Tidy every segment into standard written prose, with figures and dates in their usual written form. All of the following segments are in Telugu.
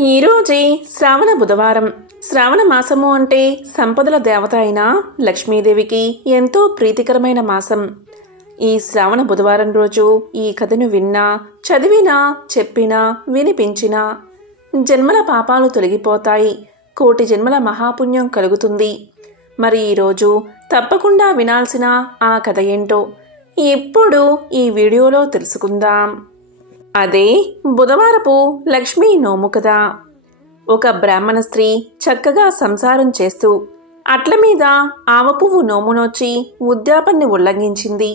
ఈరోజే శ్రావణ బుధవారం. శ్రావణ మాసము అంటే సంపదల దేవత అయిన లక్ష్మీదేవికి ఎంతో ప్రీతికరమైన మాసం. ఈ శ్రావణ బుధవారం రోజు ఈ కథను విన్నా, చదివినా, చెప్పినా, వినిపించినా జన్మల పాపాలు తొలగిపోతాయి, కోటి జన్మల మహాపుణ్యం కలుగుతుంది. మరి ఈరోజు తప్పకుండా వినాల్సిన ఆ కథ ఏంటో ఇప్పుడు ఈ వీడియోలో తెలుసుకుందాం. అదే బుధవారపు లక్ష్మీ నోము కదా. ఒక బ్రాహ్మణ స్త్రీ చక్కగా సంసారం చేస్తూ అట్ల మీద ఆవపువ్వు నోమునొచ్చి ఉద్యాపన్ని ఉల్లంఘించింది.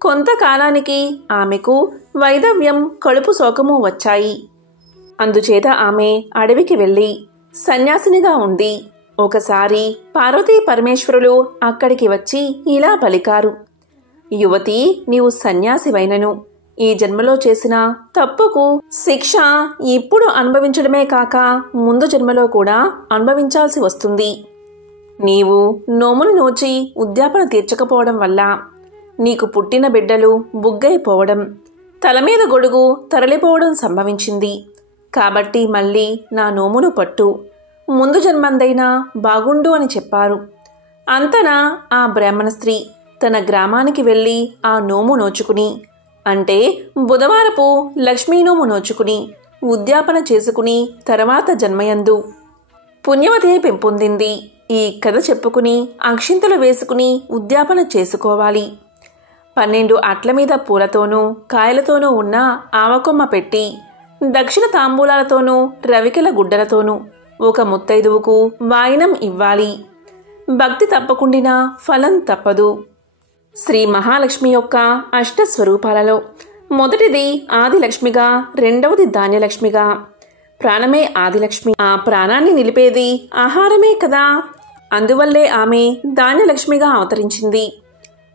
కొంతకాలానికి ఆమెకు వైధవ్యం, కడుపు శోకము వచ్చాయి. అందుచేత ఆమె అడవికి వెళ్ళి సన్యాసినిగా ఉంది. ఒకసారి పార్వతీ పరమేశ్వరులు అక్కడికి వచ్చి ఇలా పలికారు: యువతి, నీవు సన్యాసివైనను ఈ జన్మలో చేసిన తప్పుకు శిక్ష ఇప్పుడు అనుభవించడమే కాక ముందు జన్మలో కూడా అనుభవించాల్సి వస్తుంది. నీవు నోమును నోచి ఉద్యాపన తీర్చకపోవడం వల్ల నీకు పుట్టిన బిడ్డలు బుగ్గైపోవడం, తలమీద గొడుగు తరలిపోవడం సంభవించింది. కాబట్టి మళ్ళీ నా నోమును పట్టు, ముందు జన్మందైనా బాగుండు అని చెప్పారు. అంతనా ఆ బ్రాహ్మణ స్త్రీ తన గ్రామానికి వెళ్ళి ఆ నోము నోచుకుని, అంటే బుధవారపు లక్ష్మీ నోము నోచుకుని ఉద్యాపన చేసుకుని తర్వాత జన్మయందు పుణ్యవతి పెంపొందింది. ఈ కథ చెప్పుకుని అక్షింతలు వేసుకుని ఉద్యాపన చేసుకోవాలి. 12 అట్ల మీద పూలతోనూ కాయలతోనూ ఉన్న ఆవకొమ్మ పెట్టి, దక్షిణ తాంబూలాలతోనూ రవికెల గుడ్డలతోనూ ఒక ముత్తైదువుకు వాయినం ఇవ్వాలి. భక్తి తప్పకుండినా ఫలం తప్పదు. శ్రీ మహాలక్ష్మి యొక్క అష్టస్వరూపాలలో మొదటిది ఆదిలక్ష్మిగా, రెండవది ధాన్యలక్ష్మిగా. ప్రాణమే ఆదిలక్ష్మి. ఆ ప్రాణాన్ని నిలిపేది ఆహారమే కదా. అందువల్లే ఆమె ధాన్యలక్ష్మిగా అవతరించింది.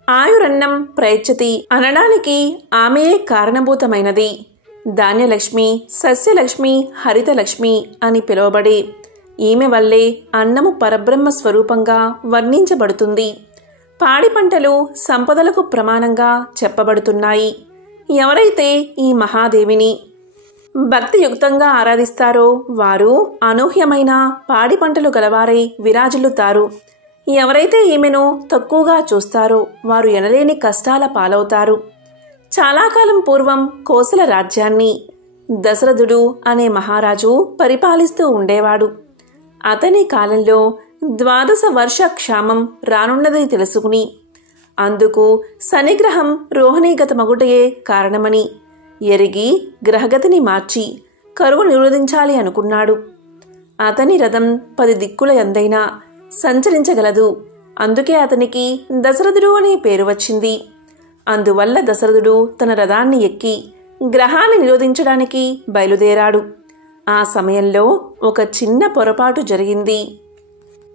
ఆయురన్నం ప్రయచ్చతి అనడానికి ఆమెయే కారణభూతమైనది. ధాన్యలక్ష్మి, సస్యలక్ష్మి, హరితలక్ష్మి అని పిలువబడే ఈమె వల్లే అన్నము పరబ్రహ్మ స్వరూపంగా వర్ణించబడుతుంది. పాడి పంటలు సంపదలకు ప్రమాణంగా చెప్పబడుతున్నాయి. ఎవరైతే ఈ మహాదేవిని భక్తియుక్తంగా ఆరాధిస్తారో వారు అనూహ్యమైన పాడి పంటలు గలవారై విరాజిల్లుతారు. ఎవరైతే ఈమెను తక్కువగా చూస్తారో వారు ఎనలేని కష్టాల పాలవుతారు. చాలా కాలం పూర్వం కోసల రాజ్యాన్ని దశరథుడు అనే మహారాజు పరిపాలిస్తూ ఉండేవాడు. అతని కాలంలో 12 వర్ష క్షామం రానున్నదని తెలుసుకుని, అందుకు శనిగ్రహం రోహిణీగతమగుటయే కారణమని ఎరిగి గ్రహగతిని మార్చి కరువు నిరోధించాలి అనుకున్నాడు. అతని రథం 10 దిక్కుల ఎందైనా సంచరించగలదు. అందుకే అతనికి దశరథుడు అనే పేరు వచ్చింది. అందువల్ల దశరథుడు తన రథాన్ని ఎక్కి గ్రహాన్ని నిరోధించడానికి బయలుదేరాడు. ఆ సమయంలో ఒక చిన్న పొరపాటు జరిగింది.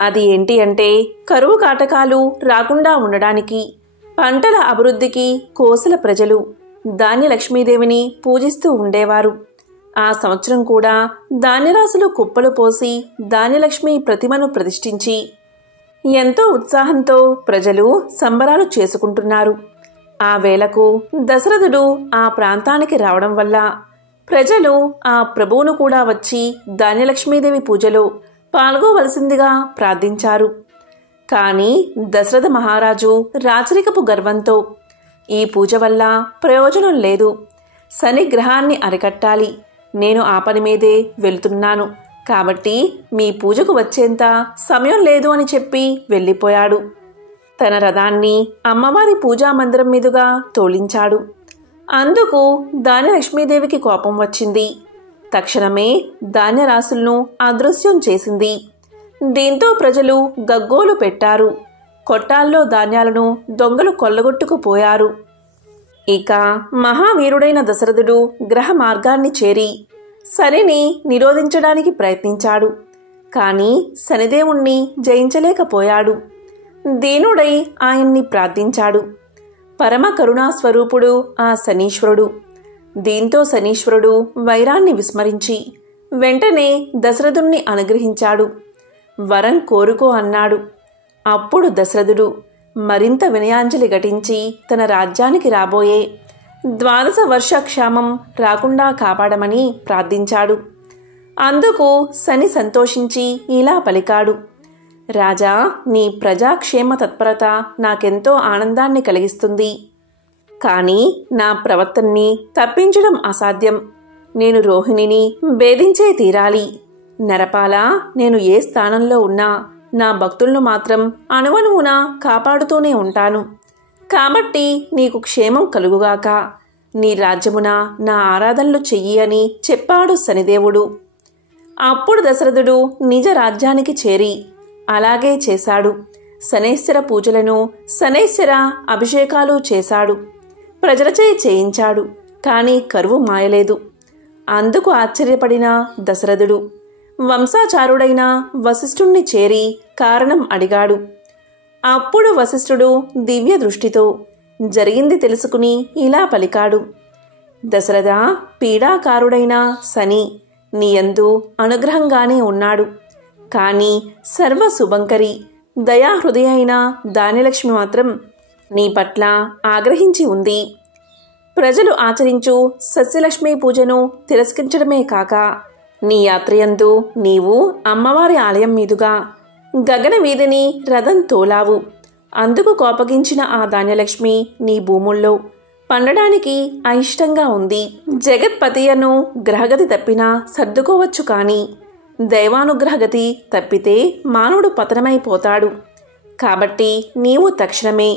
అది ఏంటి అంటే, కరువు కాటకాలు రాకుండా ఉండడానికి, పంటల అభివృద్ధికి కోసల ప్రజలు ధాన్యలక్ష్మీదేవిని పూజిస్తూ ఉండేవారు. ఆ సంవత్సరం కూడా ధాన్యరాశులు కుప్పలు పోసి ధాన్యలక్ష్మి ప్రతిమను ప్రతిష్ఠించి ఎంతో ఉత్సాహంతో ప్రజలు సంబరాలు చేసుకుంటున్నారు. ఆ వేళకు దశరథుడు ఆ ప్రాంతానికి రావడం వల్ల ప్రజలు ఆ ప్రభువును కూడా వచ్చి ధాన్యలక్ష్మీదేవి పూజలో పాల్గొవలసిందిగా ప్రార్థించారు. కానీ దశరథ మహారాజు రాచరికపు గర్వంతో ఈ పూజ వల్ల ప్రయోజనం లేదు, శని గ్రహాన్ని అరికట్టాలి, నేను ఆ పని మీదే వెళ్తున్నాను, కాబట్టి మీ పూజకు వచ్చేంత సమయం లేదు అని చెప్పి వెళ్ళిపోయాడు. తన రథాన్ని అమ్మవారి పూజా మందిరం మీదుగా తోలించాడు. అందుకు ధాన్యలక్ష్మీదేవికి కోపం వచ్చింది. తక్షణమే ధాన్యరాశులను అదృశ్యం చేసింది. దీంతో ప్రజలు గగ్గోలు పెట్టారు. కొట్టాల్లో ధాన్యాలను దొంగలు కొల్లగొట్టుకుపోయారు. ఇక మహావీరుడైన దశరథుడు గ్రహ మార్గాన్ని చేరి శనిని నిరోధించడానికి ప్రయత్నించాడు. కానీ శనిదేవుణ్ణి జయించలేకపోయాడు. దీనుడై ఆయన్ని ప్రార్థించాడు. పరమ కరుణాస్వరూపుడు ఆ శనీశ్వరుడు. దీంతో శనీశ్వరుడు వైరాన్ని విస్మరించి వెంటనే దశరథుణ్ణి అనుగ్రహించాడు. వరం కోరుకో అన్నాడు. అప్పుడు దశరథుడు మరింత వినయాంజలి ఘటించి తన రాజ్యానికి రాబోయే 12 వర్ష క్షామం రాకుండా కాపాడమని ప్రార్థించాడు. అందుకు శని సంతోషించి ఇలా పలికాడు, రాజా, నీ ప్రజాక్షేమ తత్పరత నాకెంతో ఆనందాన్ని కలిగిస్తుంది. కానీ నా ప్రవర్తనని తప్పించడం అసాధ్యం. నేను రోహిణిని భేదించే తీరాలి. నరపాల, నేను ఏ స్థానంలో ఉన్నా నా భక్తులను మాత్రం అణువణువున కాపాడుతూనే ఉంటాను. కాబట్టి నీకు క్షేమం కలుగుగాక. నీ రాజ్యమున నా ఆరాధనలు చెయ్యి అని చెప్పాడు శనిదేవుడు. అప్పుడు దశరథుడు నిజ రాజ్యానికి చేరి అలాగే చేశాడు. శనైశ్వర పూజలను, శనైశ్వర అభిషేకాలు చేశాడు. ప్రజలచే చేయించాడు. కానీ కరువు మాయలేదు. అందుకు ఆశ్చర్యపడిన దశరథుడు వంశాచారుడైన వశిష్ఠుణ్ణి చేరి కారణం అడిగాడు. అప్పుడు వశిష్ఠుడు దివ్య దృష్టితో జరిగింది తెలుసుకుని ఇలా పలికాడు, దశరథ, పీడాకారుడైన శని నీయందు అనుగ్రహంగానే ఉన్నాడు. కానీ సర్వశుభంకరి దయాహృదయ అయిన ధాన్యలక్ష్మి మాత్రం నీ పట్ల ఆగ్రహించి ఉంది. ప్రజలు ఆచరించు సస్యలక్ష్మీ పూజను తిరస్కరించడమే కాక నీ యాత్రయందు నీవు అమ్మవారి ఆలయం మీదుగా గగన వీధిని రథం తోలావు. అందుకు కోపగించిన ఆ ధాన్యలక్ష్మి నీ భూముల్లో పండడానికి అయిష్టంగా ఉంది. జగత్పతియను గ్రహగతి తప్పినా సర్దుకోవచ్చు, కానీ దైవానుగ్రహగతి తప్పితే మానవుడు పతనమైపోతాడు. కాబట్టి నీవు తక్షణమే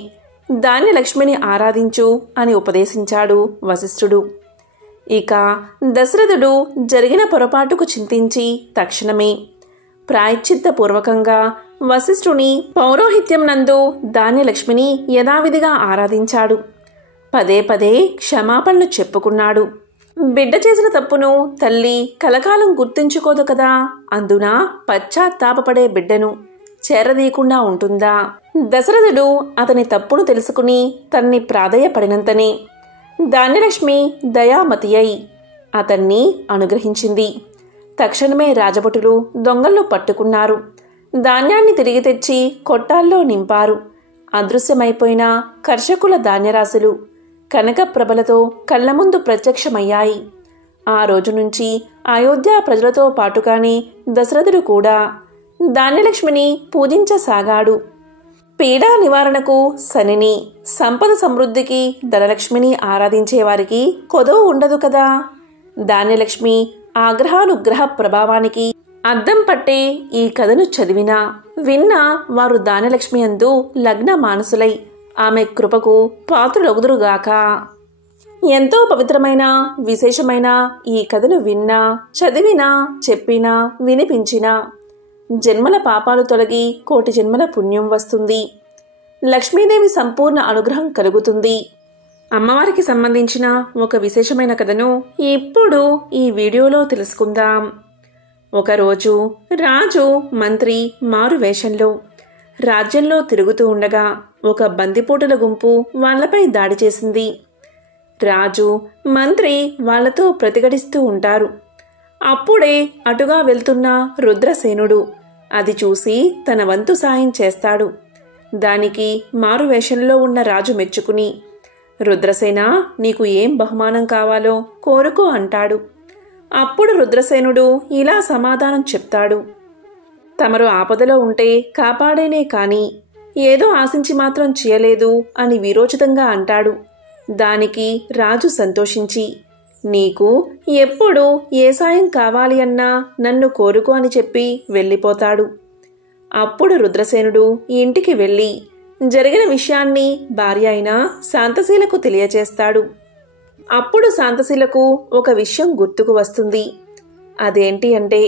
ధాన్యలక్ష్మిని ఆరాధించు అని ఉపదేశించాడు వశిష్ఠుడు. ఇక దశరథుడు జరిగిన పొరపాటుకు చింతించి తక్షణమే ప్రాయశ్చిత్తపూర్వకంగా వశిష్ఠుని పౌరోహిత్యం నందు ధాన్యలక్ష్మిని యథావిధిగా ఆరాధించాడు. పదే పదే క్షమాపణలు చెప్పుకున్నాడు. బిడ్డ చేసిన తప్పును తల్లి కలకాలం గుర్తించుకోదు కదా, అందున పశ్చాత్తాపపడే బిడ్డను చేరదీయకుండా ఉంటుందా? దశరథుడు అతని తప్పును తెలుసుకుని తన్ని ప్రాధేయపడినంతనే ధాన్యలక్ష్మి దయామతి అయి అతన్ని అనుగ్రహించింది. తక్షణమే రాజభటులు దొంగలను పట్టుకున్నారు. ధాన్యాన్ని తిరిగి తెచ్చి కొట్టాల్లో నింపారు. అదృశ్యమైపోయిన కర్షకుల ధాన్యరాశులు కనకప్రభలతో కళ్ల ముందు ప్రత్యక్షమయ్యాయి. ఆ రోజు నుంచి అయోధ్య ప్రజలతో పాటుగానే దశరథుడు కూడా ధాన్యలక్ష్మిని పూజించసాగాడు. పీడా నివారణకు శనిని, సంపద సమృద్ధికి ధనలక్ష్మిని ఆరాధించేవారికి కొదవు ఉండదు కదా. ధాన్యలక్ష్మి ఆగ్రహానుగ్రహ ప్రభావానికి అద్దం పట్టే ఈ కథను చదివినా విన్నా వారు ధాన్యలక్ష్మి యందు లగ్న మానసులై ఆమె కృపకు పాత్రులొగుదురుగాక. ఎంతో పవిత్రమైన విశేషమైన ఈ కథను విన్నా, చదివినా, చెప్పినా, వినిపించినా జన్మల పాపాలు తొలగి కోటి జన్మల పుణ్యం వస్తుంది. లక్ష్మీదేవి సంపూర్ణ అనుగ్రహం కలుగుతుంది. అమ్మవారికి సంబంధించిన ఒక విశేషమైన కథను ఇప్పుడు ఈ వీడియోలో తెలుసుకుందాం. ఒకరోజు రాజు మంత్రి మారు వేషంలో రాజ్యంలో తిరుగుతూ ఉండగా ఒక బందిపోటుల గుంపు వాళ్లపై దాడి చేసింది. రాజు మంత్రి వాళ్లతో ప్రతిఘటిస్తూ ఉంటారు. అప్పుడే అటుగా వెళ్తున్న రుద్రసేనుడు అది చూసి తన వంతు సాయం చేస్తాడు. దానికి మారు వేషంలో ఉన్న రాజు మెచ్చుకుని, రుద్రసేన, నీకు ఏం బహుమానం కావాలో కోరుకో అంటాడు. అప్పుడు రుద్రసేనుడు ఇలా సమాధానం చెప్తాడు, తమరు ఆపదలో ఉంటే కాపాడేనే కాని ఏదో ఆశించి మాత్రం చేయలేదు అని వీరోచితంగా అంటాడు. దానికి రాజు సంతోషించి, నీకు ఎప్పుడు ఏ సాయం కావాలి అన్నా నన్ను కోరుకో అని చెప్పి వెళ్ళిపోతాడు. అప్పుడు రుద్రసేనుడు ఇంటికి వెళ్ళి జరిగిన విషయాన్ని భార్య అయిన శాంతశీలకు తెలియచేస్తాడు. అప్పుడు శాంతశీలకు ఒక విషయం గుర్తుకు వస్తుంది. అదేంటి అంటే,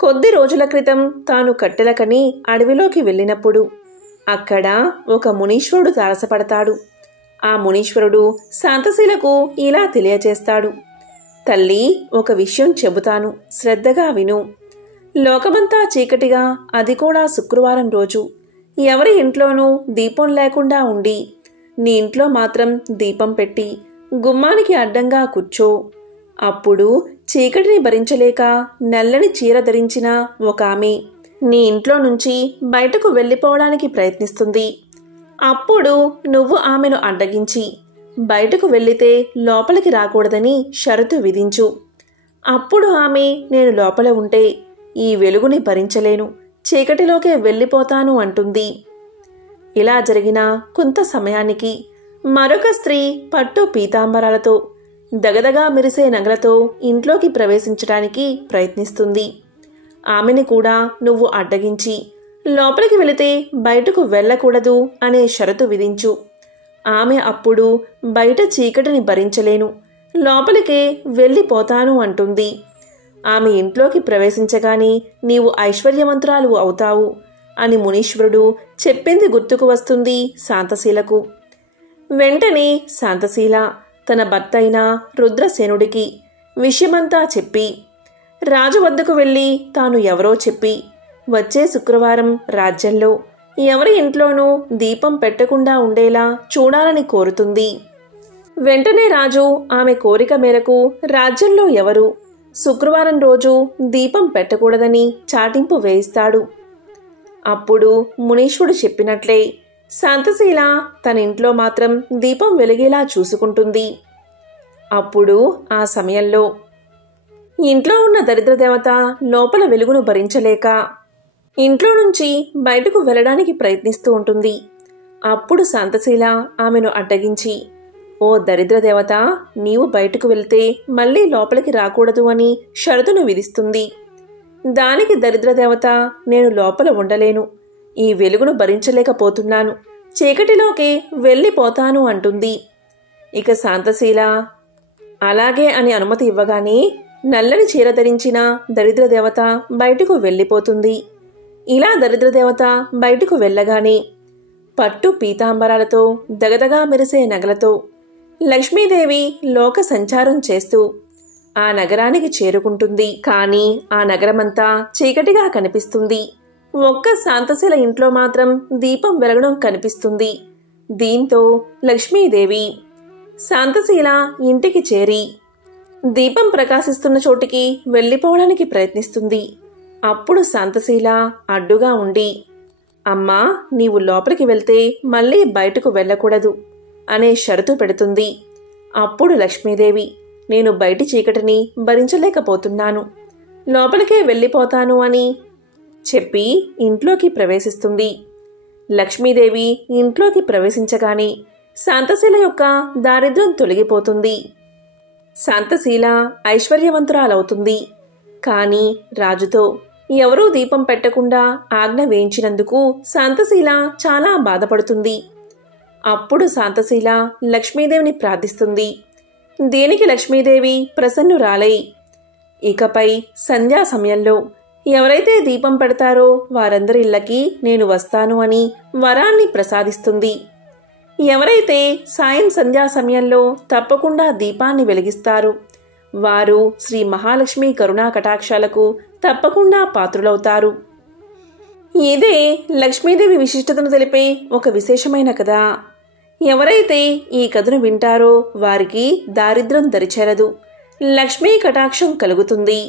కొద్ది రోజుల క్రితం తాను కట్టెలకని అడవిలోకి వెళ్ళినప్పుడు అక్కడ ఒక మునీశ్వరుడు తారసపడతాడు. ఆ మునీశ్వరుడు శాంతశీలకు ఇలా తెలియచేస్తాడు, తల్లి, ఒక విషయం చెబుతాను, శ్రద్ధగా విను. లోకమంతా చీకటిగా, అది కూడా శుక్రవారం రోజు, ఎవరి ఇంట్లోనూ దీపం లేకుండా ఉండి నీ ఇంట్లో మాత్రం దీపం పెట్టి గుమ్మానికి అడ్డంగా కూర్చో. అప్పుడు చీకటిని భరించలేక నల్లని చీర ధరించిన ఒక ఆమె నీ ఇంట్లో నుంచి బయటకు వెళ్ళిపోవడానికి ప్రయత్నిస్తుంది. అప్పుడు నువ్వు ఆమెను అడ్డగించి బయటకు వెళ్ళితే లోపలికి రాకూడదని షరతు విధించు. అప్పుడు ఆమె నేను లోపల ఉంటే ఈ వెలుగుని భరించలేను, చీకటిలోకే వెళ్ళిపోతాను అంటుంది. ఇలా జరిగిన కొంత సమయానికి మరొక స్త్రీ పట్టు పీతాంబరాలతో దగదగా మెరిసే నగలతో ఇంట్లోకి ప్రవేశించడానికి ప్రయత్నిస్తుంది. ఆమెని కూడా నువ్వు అడ్డగించి లోపలికి వెళితే బయటకు వెళ్ళకూడదు అనే షరతు విధించు. ఆమె అప్పుడు బయట చీకటిని భరించలేను, లోపలికే వెళ్ళిపోతాను అంటుంది. ఆమె ఇంట్లోకి ప్రవేశించగానే నీవు ఐశ్వర్యవంతురాలు అవుతావు అని మునీశ్వరుడు చెప్పింది గుర్తుకు వస్తుంది శాంతశీలకు. వెంటనే శాంతశీల తన భర్త అయిన రుద్రసేనుడికి విషయమంతా చెప్పి రాజు వద్దకు వెళ్ళి తాను ఎవరో చెప్పి వచ్చే శుక్రవారం రాజ్యంలో ఎవరి ఇంట్లోనూ దీపం పెట్టకుండా ఉండేలా చూడాలని కోరుతుంది. వెంటనే రాజు ఆమె కోరిక మేరకు రాజ్యంలో ఎవరు శుక్రవారం రోజు దీపం పెట్టకూడదని చాటింపు వేయిస్తాడు. అప్పుడు మునీశ్వరుడు చెప్పినట్లే శాంతశీల తన ఇంట్లో మాత్రం దీపం వెలిగేలా చూసుకుంటుంది. అప్పుడు ఆ సమయంలో ఇంట్లో ఉన్న దరిద్ర దేవత లోపల వెలుగును భరించలేక ఇంట్లో నుంచి బయటకు వెళ్ళడానికి ప్రయత్నిస్తూ ఉంటుంది. అప్పుడు శాంతశీల ఆమెను అడ్డగించి, ఓ దరిద్ర దేవత, నీవు బయటకు వెళ్తే మళ్ళీ లోపలికి రాకూడదు అని షరతును విధిస్తుంది. దానికి దరిద్ర దేవత, నేను లోపల ఉండలేను, ఈ వెలుగును భరించలేకపోతున్నాను, చీకటిలోకి వెళ్ళిపోతాను అంటుంది. ఇక శాంతశీల అలాగే అని అనుమతి ఇవ్వగానే నల్లని చీర ధరించిన దరిద్ర దేవత బయటకు వెళ్ళిపోతుంది. ఇలా దరిద్ర దేవత బయటకు వెళ్ళగానే పట్టు పీతాంబరాలతో దగదగా మెరిసే నగలతో లక్ష్మీదేవి లోక సంచారం చేస్తూ ఆ నగరానికి చేరుకుంటుంది. కానీ ఆ నగరమంతా చీకటిగా కనిపిస్తుంది. ఒక్క శాంతశీల ఇంట్లో మాత్రం దీపం వెలగడం కనిపిస్తుంది. దీంతో లక్ష్మీదేవి శాంతశీల ఇంటికి చేరి దీపం ప్రకాశిస్తున్న చోటికి వెళ్ళిపోవడానికి ప్రయత్నిస్తుంది. అప్పుడు శాంతశీల అడ్డుగా ఉండి, అమ్మా, నీవు లోపలికి వెళ్తే మళ్ళీ బయటకు వెళ్ళకూడదు అనే షరతు పెడుతుంది. అప్పుడు లక్ష్మీదేవి, నేను బయటి చీకటిని భరించలేకపోతున్నాను, లోపలికే వెళ్ళిపోతాను అని చెప్పి ఇంట్లోకి ప్రవేశిస్తుంది. లక్ష్మీదేవి ఇంట్లోకి ప్రవేశించగానే శాంతశీల యొక్క దారిద్ర్యం తొలగిపోతుంది. శాంతశీల ఐశ్వర్యవంతురాలవుతుంది. కానీ రాజుతో ఎవరూ దీపం పెట్టకుండా ఆజ్ఞ వేయించినందుకు శాంతశీల చాలా బాధపడుతుంది. అప్పుడు శాంతశీల లక్ష్మీదేవిని ప్రార్థిస్తుంది. దీనికి లక్ష్మీదేవి ప్రసన్నురాలై ఇకపై సంధ్యా సమయంలో ఎవరైతే దీపం పెడతారో వారందరి ఇళ్ళకి నేను వస్తాను అని వరాన్ని ప్రసాదిస్తుంది. ఎవరైతే సాయం సంధ్యా సమయంలో తప్పకుండా దీపాన్ని వెలిగిస్తారో వారు శ్రీ మహాలక్ష్మి కరుణా కటాక్షాలకు తప్పకుండా పాత్రులవుతారు. ఇదే లక్ష్మీదేవి విశిష్టతను తెలిపే ఒక విశేషమైన కథ. ఎవరైతే ఈ కథను వింటారో వారికి దారిద్ర్యం దరిచేరదు, లక్ష్మీ కటాక్షం కలుగుతుంది.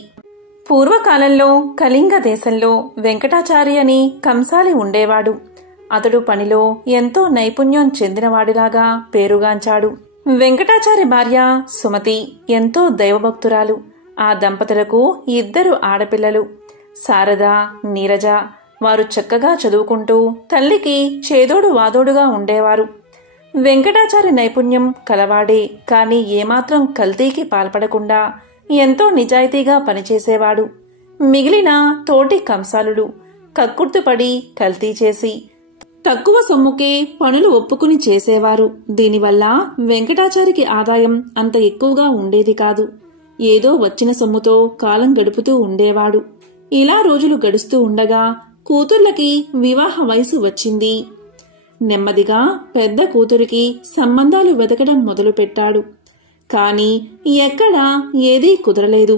పూర్వకాలంలో కళింగ దేశంలో వెంకటాచారి అని కంసాలి ఉండేవాడు. అతడు పనిలో ఎంతో నైపుణ్యం చెందినవాడిలాగా పేరుగాంచాడు. వెంకటాచారి భార్య సుమతి ఎంతో దైవభక్తురాలు. ఆ దంపతులకు 2 ఆడపిల్లలు, శారద, నీరజ. వారు చక్కగా చదువుకుంటూ తల్లికి చేదోడు వాదోడుగా ఉండేవారు. వెంకటాచారి నైపుణ్యం కలవాడే, కాని ఏమాత్రం కల్తీకి పాల్పడకుండా ఎంతో నిజాయితీగా పనిచేసేవాడు. మిగిలిన తోటి కంసాలులు కక్కుర్తుపడి కల్తీ చేసి తక్కువ సొమ్ముకే పనులు ఒప్పుకుని చేసేవారు. దీనివల్ల వెంకటాచారికి ఆదాయం అంత ఎక్కువగా ఉండేది కాదు. ఏదో వచ్చిన సొమ్ముతో కాలం గడుపుతూ ఉండేవాడు. ఇలా రోజులు గడుస్తూ ఉండగా కూతుర్లకి వివాహ వయసు వచ్చింది. నెమ్మదిగా పెద్ద కూతురికి సంబంధాలు వెతకడం మొదలుపెట్టాడు. కాని ఎక్కడా ఏదీ కుదరలేదు.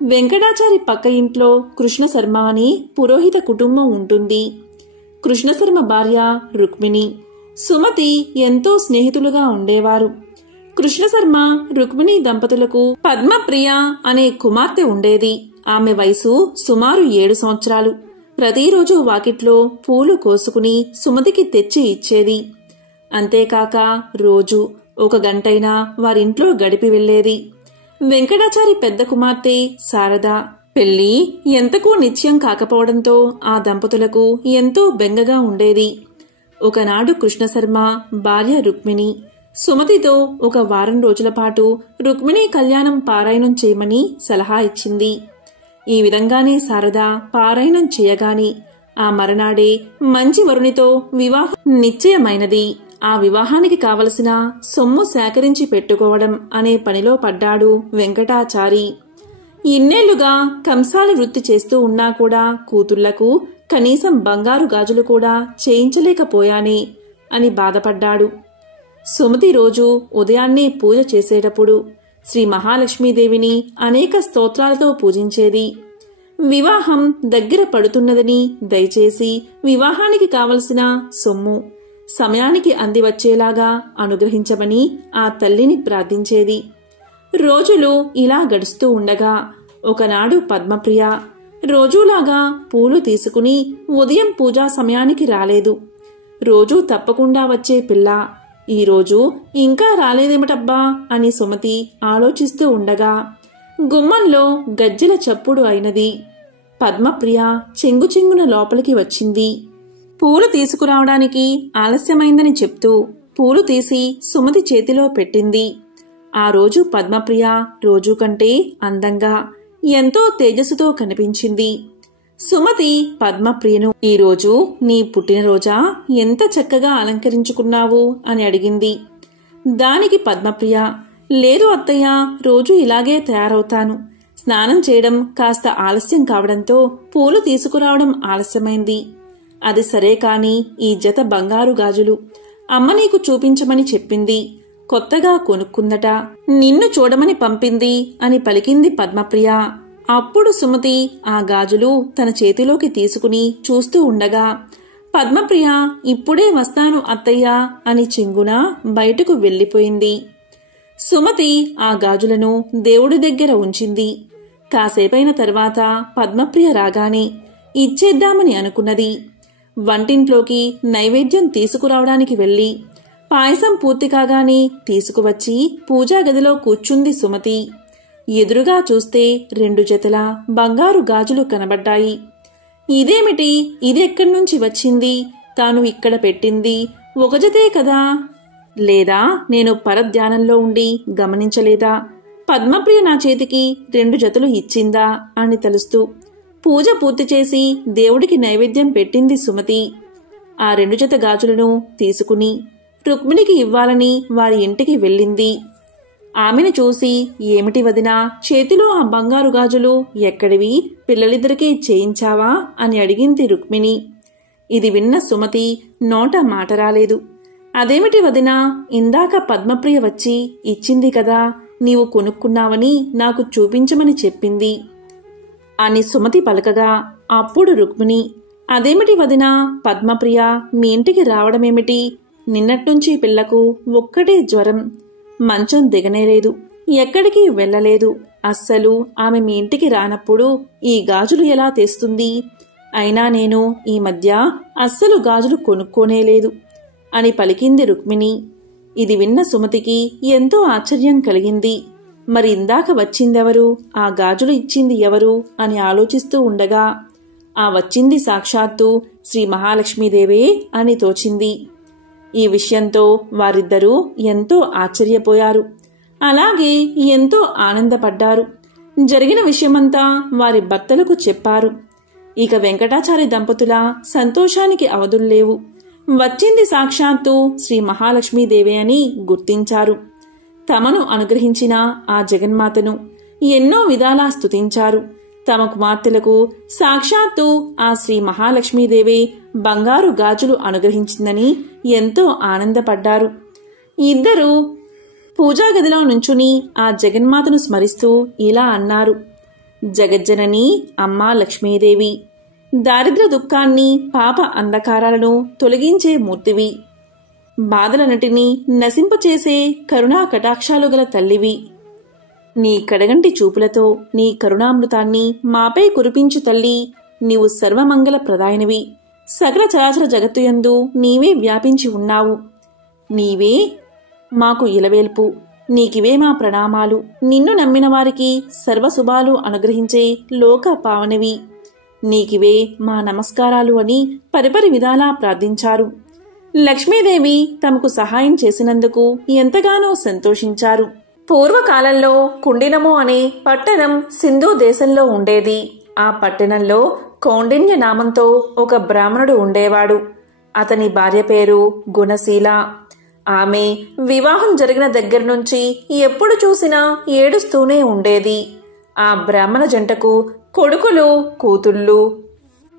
వెంకటాచారి పక్క ఇంట్లో కృష్ణశర్మ అని పురోహిత కుటుంబం ఉంటుంది. కృష్ణశర్మ భార్య రుక్మిణి, సుమతి ఎంతో స్నేహితులుగా ఉండేవారు. కృష్ణశర్మ, రుక్మిణి దంపతులకు పద్మప్రియ అనే కుమార్తె ఉండేది. ఆమె వయసు సుమారు 7 సంవత్సరాలు. ప్రతిరోజు వాకిట్లో పూలు కోసుకుని సుమతికి తెచ్చి ఇచ్చేది. అంతేకాక రోజు 1 గంటైనా వారింట్లో గడిపి వెళ్లేది. వెంకటాచారి పెద్ద కుమార్తె శారద పెళ్లి ఎంతకూ నిశ్చయం కాకపోవడంతో ఆ దంపతులకు ఎంతో బెంగగా ఉండేది. ఒకనాడు కృష్ణశర్మ భార్య రుక్మిణి సుమతితో ఒక వారం రోజుల పాటు రుక్మిణీ కళ్యాణం పారాయణం చేయమని సలహా ఇచ్చింది. ఈ విధంగానే శారద పారాయణం చేయగాని ఆ మరనాడే మంచి వరునితో వివాహం నిశ్చయమైనది. ఆ వివాహానికి కావలసిన సొమ్ము సేకరించి పెట్టుకోవడం అనే పనిలో పడ్డాడు వెంకటాచారి. ఇన్నేళ్లుగా కంసాలి వృత్తి చేస్తూ ఉన్నా కూడా కూతుళ్లకు కనీసం బంగారు గాజులు కూడా చేయించలేకపోయానే అని బాధపడ్డాడు. సుమతి రోజు ఉదయాన్నే పూజ చేసేటప్పుడు శ్రీ మహాలక్ష్మీదేవిని అనేక స్తోత్రాలతో పూజించేది. వివాహం దగ్గర పడుతున్నదని దయచేసి వివాహానికి కావలసిన సొమ్ము సమయానికి అందివచ్చేలాగా అనుగ్రహించమని ఆ తల్లిని ప్రార్థించేది. రోజులు ఇలా గడుస్తూ ఉండగా ఒకనాడు పద్మప్రియ రోజూలాగా పూలు తీసుకుని ఉదయం పూజా సమయానికి రాలేదు. రోజూ తప్పకుండా వచ్చే పిల్ల ఈరోజు ఇంకా రాలేదేమిటబ్బా అని సుమతి ఆలోచిస్తూ ఉండగా గుమ్మంలో గజ్జెల చప్పుడు అయినది. పద్మప్రియ చెంగుచెంగున లోపలికి వచ్చింది. పూలు తీసుకురావడానికి ఆలస్యమైందని చెప్తూ పూలు తీసి సుమతి చేతిలో పెట్టింది. ఆ రోజు పద్మప్రియ రోజు కంటే అందంగా ఎంతో తేజస్సుతో కనిపించింది. సుమతి పద్మప్రియను ఈరోజు నీ పుట్టినరోజా, ఎంత చక్కగా అలంకరించుకున్నావు అని అడిగింది. దానికి పద్మప్రియ లేదు అత్తయ్య, రోజు ఇలాగే తయారవుతాను. స్నానం చేయడం కాస్త ఆలస్యం కావడంతో పూలు తీసుకురావడం ఆలస్యమైంది. అది సరే కాని ఈ జత బంగారు గాజులు అమ్మ నీకు చూపించమని చెప్పింది. కొత్తగా కొనుక్కుందట, నిన్ను చూడమని పంపింది అని పలికింది పద్మప్రియ. అప్పుడు సుమతి ఆ గాజులు తన చేతిలోకి తీసుకుని చూస్తూ ఉండగా పద్మప్రియ ఇప్పుడే వస్తాను అత్తయ్య అని చెంగున బయటకు వెళ్లిపోయింది. సుమతి ఆ గాజులను దేవుడి దగ్గర ఉంచింది. కాసేపైన తర్వాత పద్మప్రియ రాగానే ఇచ్చేద్దామని అనుకున్నది. వంటింట్లోకి నైవేద్యం తీసుకురావడానికి వెళ్లి పాయసం పూర్తి కాగానే తీసుకువచ్చి పూజా గదిలో కూర్చుంది సుమతి. ఎదురుగా చూస్తే 2 జతల బంగారు గాజులు కనబడ్డాయి. ఇదేమిటి, ఇదెక్కడ్నుంచి వచ్చింది? తాను ఇక్కడ పెట్టింది ఒక జతే కదా? లేదా నేను పరధ్యానంలో ఉండి గమనించలేదా? పద్మప్రియ నా చేతికి 2 జతలు ఇచ్చిందా అని తెలుస్తూ పూజ పూర్తి చేసి దేవుడికి నైవేద్యం పెట్టింది సుమతి. ఆ 2 జత గాజులను తీసుకుని రుక్మిణికి ఇవ్వాలని వారి ఇంటికి వెళ్ళింది. ఆమెను చూసి ఏమిటి వదినా, చేతిలో ఆ బంగారు గాజులు ఎక్కడివి? పిల్లలిద్దరికీ చేయించావా అని అడిగింది రుక్మిణి. ఇది విన్న సుమతి నోట మాట రాలేదు. అదేమిటి వదినా, ఇందాక పద్మప్రియ వచ్చి ఇచ్చింది కదా, నీవు కొనుక్కున్నావని నాకు చూపించమని చెప్పింది అని సుమతి పలకగా అప్పుడు రుక్మిణి అదేమిటి వదినా, పద్మప్రియ మీ ఇంటికి రావడమేమిటి? నిన్నట్నుంచి పిల్లకు ఒక్కటే జ్వరం, మంచం దిగనేలేదు, ఎక్కడికి వెళ్ళలేదు. అస్సలు ఆమె మీ ఇంటికి రానప్పుడు ఈ గాజులు ఎలా తెస్తుంది? అయినా నేను ఈ మధ్య అస్సలు గాజులు కొనుక్కోనేలేదు అని పలికింది రుక్మిణి. ఇది విన్న సుమతికి ఎంతో ఆశ్చర్యం కలిగింది. మరి ఇందాక వచ్చిందెవరు, ఆ గాజులు ఇచ్చింది ఎవరు అని ఆలోచిస్తూ ఉండగా ఆ వచ్చింది సాక్షాత్తు శ్రీ మహాలక్ష్మీదేవే అని తోచింది. ఈ విషయంతో వారిద్దరూ ఎంతో ఆశ్చర్యపోయారు. అలాగే ఎంతో ఆనందపడ్డారు. జరిగిన విషయమంతా వారి భర్తలకు చెప్పారు. ఇక వెంకటాచారి దంపతుల సంతోషానికి అవధుల్లేవు. వచ్చింది సాక్షాత్తు శ్రీ మహాలక్ష్మీదేవి అని గుర్తించారు. తమను అనుగ్రహించిన ఆ జగన్మాతను ఎన్నో విధాలా స్తుతించారు. తమ కుమార్తెలకు సాక్షాత్తు ఆ శ్రీ మహాలక్ష్మీదేవి బంగారు గాజులు అనుగ్రహించిందని ఎంతో ఆనందపడ్డారు. ఇద్దరూ పూజాగదిలో నుంచుని ఆ జగన్మాతను స్మరిస్తూ ఇలా అన్నారు. జగజ్జనని అమ్మా లక్ష్మీదేవి, దారిద్ర్య దుఃఖాన్ని పాప అంధకారాలను తొలగించే మూర్తివి, బాధలన్నిటినీ నశింపచేసే కరుణా కటాక్షాలు గల తల్లివి. నీ కడగంటి చూపులతో నీ కరుణామృతాన్ని మాపై కురిపించు తల్లి. నీవు సర్వమంగళ ప్రదాయనివి. సకల చరాచర జగత్తుయందు నీవే వ్యాపించి ఉన్నావు. నీవే మాకు ఇలవేల్పు. నీకివే మా ప్రణామాలు. నిన్ను నమ్మిన వారికి సర్వశుభాలు అనుగ్రహించే లోక పావనవి. నీకివే మా నమస్కారాలు అని పరిపరి విధాలా ప్రార్థించారు. లక్ష్మీదేవి తమకు సహాయం చేసినందుకు ఎంతగానో సంతోషించారు. పూర్వకాలంలో కుండినము అనే పట్టణం సింధు దేశంలో ఉండేది. ఆ పట్టణంలో కౌండిన్య నామంతో ఒక బ్రాహ్మణుడు ఉండేవాడు. అతని భార్య పేరు గుణశీల. ఆమె వివాహం జరిగిన దగ్గర నుంచి ఎప్పుడు చూసినా ఏడుస్తూనే ఉండేది. ఆ బ్రాహ్మణ జంటకు కొడుకులు, కూతుళ్ళు,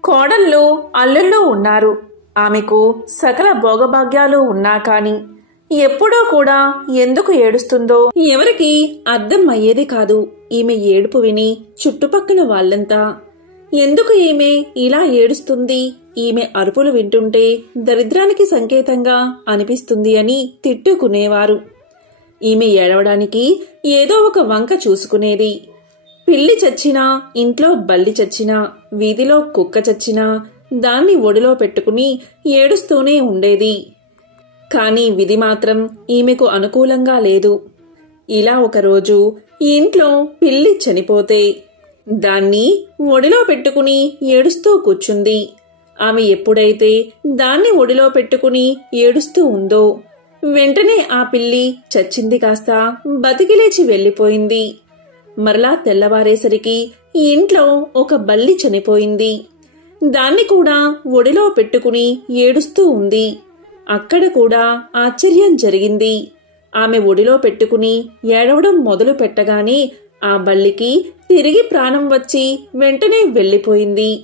కోడళ్ళు, అల్లుళ్ళు ఉన్నారు. ఆమెకు సకల భోగభాగ్యాలు ఉన్నా కాని ఎప్పుడూ కూడా ఎందుకు ఏడుస్తుందో ఎవరికి అర్థం అయ్యేది కాదు. ఈమె ఏడుపు విని చుట్టుపక్కల వాళ్ళంతా ఎందుకు ఈమె ఇలా ఏడుస్తుంది, ఈమె అరుపులు వింటుంటే దరిద్రానికి సంకేతంగా అనిపిస్తుంది అని తిట్టుకునేవారు. ఈమె ఏడవడానికి ఏదో ఒక వంక చూసుకునేది. పిల్లి చచ్చినా, ఇంట్లో బల్లి చచ్చినా, వీధిలో కుక్క చచ్చినా దాన్ని ఒడిలో పెట్టుకుని ఏడుస్తూనే ఉండేది. కాని విధి మాత్రం ఈమెకు అనుకూలంగా లేదు. ఇలా ఒకరోజు ఇంట్లో పిల్లి చనిపోతే దాన్ని ఒడిలో పెట్టుకుని ఏడుస్తూ కూర్చుంది. ఆమె ఎప్పుడైతే దాన్ని ఒడిలో పెట్టుకుని ఏడుస్తూ ఉందో వెంటనే ఆ పిల్లి చచ్చింది కాస్త బతికిలేచి వెళ్లిపోయింది. మరలా తెల్లవారేసరికి ఇంట్లో ఒక బల్లి చనిపోయింది. దాన్ని కూడా ఒడిలో పెట్టుకుని ఏడుస్తూ ఉంది. అక్కడ కూడా ఆశ్చర్యం జరిగింది. ఆమె ఒడిలో పెట్టుకుని ఏడవడం మొదలు పెట్టగానే ఆ బల్లికి తిరిగి ప్రాణం వచ్చి వెంటనే వెళ్లిపోయింది.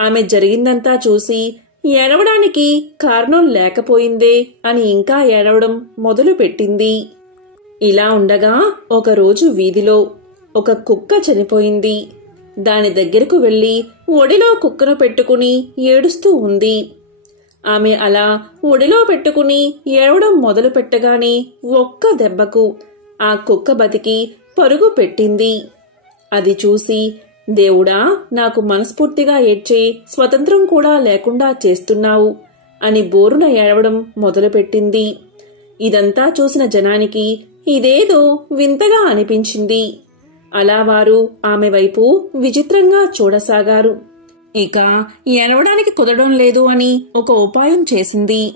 ఆమె జరిగిందంతా చూసి ఏడవడానికి కారణం లేకపోయిందే అని ఇంకా ఏడవడం మొదలు పెట్టింది. ఇలా ఉండగా ఒకరోజు వీధిలో ఒక కుక్క చనిపోయింది. దాని దగ్గరకు వెళ్లి ఒడిలో కుక్కను పెట్టుకుని ఏడుస్తూ ఉంది. ఆమె అలా ఒడిలో పెట్టుకుని ఏడవడం మొదలు పెట్టగానే ఒక్క దెబ్బకు ఆ కుక్క బతికి పరుగు పెట్టింది. అది చూసి, దేవుడా, నాకు మనస్ఫూర్తిగా ఏడ్చే స్వతంత్రం కూడా లేకుండా చేస్తున్నావు అని బోరున ఏడవడం మొదలుపెట్టింది. ఇదంతా చూసిన జనానికి ఇదేదో వింతగా అనిపించింది. అలా వారు ఆమె వైపు విచిత్రంగా చూడసాగారు. ఇక ఏడవడానికి కుదరడం లేదు అని ఒక ఉపాయం చేసింది.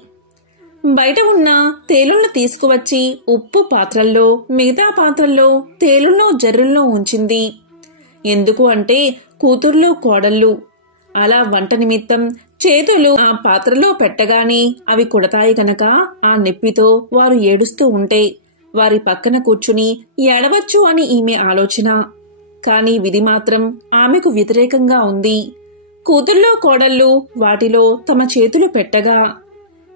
బయట ఉన్న తేలులను తీసుకువచ్చి ఉప్పు పాత్రల్లో, మిగతా పాత్రల్లో తేలులను జర్రులను ఉంచింది. ఎందుకు అంటే కూతుర్లు, కోడళ్ళు అలా వంట నిమిత్తం చేతులు ఆ పాత్రలో పెట్టగానే అవి కుడతాయి గనక ఆ నొప్పితో వారు ఏడుస్తూ ఉంటే వారి పక్కన కూర్చుని ఏడవచ్చు అని ఈమె ఆలోచన. కాని విధి మాత్రం ఆమెకు వ్యతిరేకంగా ఉంది. కూతుర్లో, కోడళ్ళు వాటిలో తమ చేతులు పెట్టగా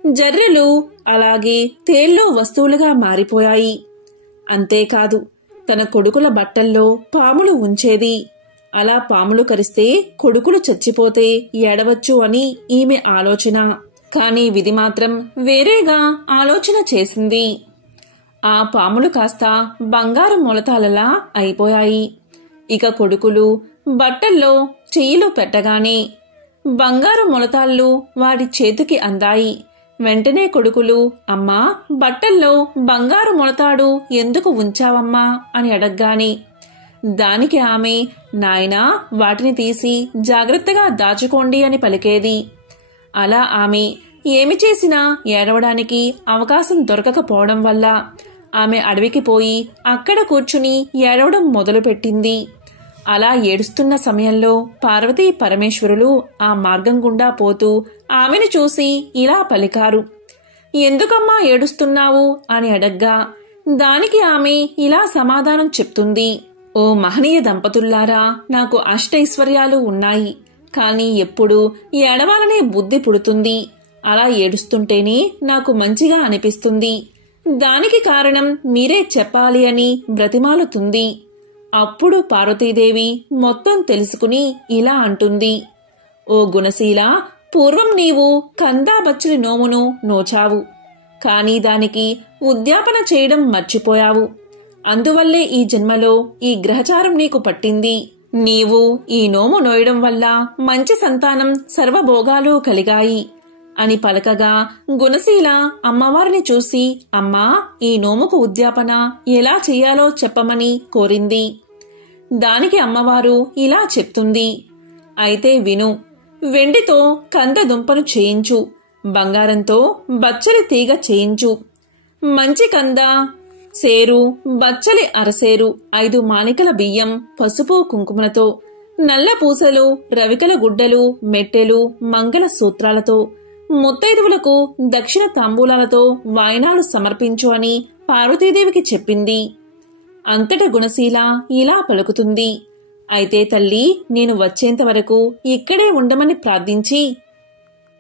జర్రెలు అలాగే తేల్లో వస్తువులుగా మారిపోయాయి. అంతేకాదు, తన కొడుకుల బట్టల్లో పాములు ఉంచేది. అలా పాములు కరిస్తే కొడుకులు చచ్చిపోతే ఏడవచ్చు అని ఈమె ఆలోచన. కాని విధి మాత్రం వేరేగా ఆలోచన చేసింది. ఆ పాములు కాస్త బంగారు మొలతాలలా అయిపోయాయి. ఇక కొడుకులు బట్టల్లో చెయ్యిలు పెట్టగానే బంగారు మొలతాళ్ళు వాడి చేతికి అందాయి. వెంటనే కొడుకులు, అమ్మా, బట్టల్లో బంగారు మొలతాడు ఎందుకు ఉంచావమ్మా అని అడగ్గానే దానికి ఆమె, నాయనా, వాటిని తీసి జాగ్రత్తగా దాచుకోండి అని పలికేది. అలా ఆమె ఏమి చేసినా ఏడవడానికి అవకాశం దొరకకపోవడం వల్ల ఆమె అడవికి పోయి అక్కడ కూర్చుని ఏడవడం మొదలుపెట్టింది. అలా ఏడుస్తున్న సమయంలో పార్వతీ పరమేశ్వరులు ఆ మార్గం గుండా పోతూ ఆమెను చూసి ఇలా పలికారు. ఎందుకమ్మా ఏడుస్తున్నావు అని అడగ్గా దానికి ఆమె ఇలా సమాధానం చెప్తుంది. ఓ మహనీయ దంపతుల్లారా, నాకు అష్టైశ్వర్యాలు ఉన్నాయి. కాని ఎప్పుడు ఏడవాలనే బుద్ధి పుడుతుంది. అలా ఏడుస్తుంటేనే నాకు మంచిగా అనిపిస్తుంది. దానికి కారణం మీరే చెప్పాలి అని బ్రతిమాలుతుంది. అప్పుడు పార్వతీదేవి మొత్తం తెలుసుకుని ఇలా అంటుంది. ఓ గుణశీల, పూర్వం నీవు కందాబచ్చలి నోమును నోచావు. కాని దానికి ఉద్యాపన చేయడం మర్చిపోయావు. అందువల్లే ఈ జన్మలో ఈ గ్రహచారం నీకు పట్టింది. నీవు ఈ నోము నోయడం వల్ల మంచి సంతానం, సర్వభోగాలు కలిగాయి. అని పలకగా గుణశీల అమ్మవారిని చూసి అమ్మా, ఈ నోముకు ఉద్యాపన ఎలా చెయ్యాలో చెప్పమని కోరింది. దానికి అమ్మవారు ఇలా చెప్తుంది, అయితే విను. వెండితో కంద దుంపను చేయించు, బంగారంతో బచ్చలి తీగ చేయించు, మంచి కంద సేరు, బచ్చలి అరసేరు, 5 మానికల బియ్యం, పసుపు కుంకుమలతో, నల్ల పూసలు, రవికల గుడ్డలు, మెట్టెలు, మంగళ సూత్రాలతో, ముత్తైదువులకు దక్షిణ తాంబూలాలతో వాయినాలు సమర్పించు అని పార్వతీదేవికి చెప్పింది. అంతట గుణశీల ఇలా పలుకుతుంది, అయితే తల్లి, నేను వచ్చేంత వరకు ఇక్కడే ఉండమని ప్రార్థించి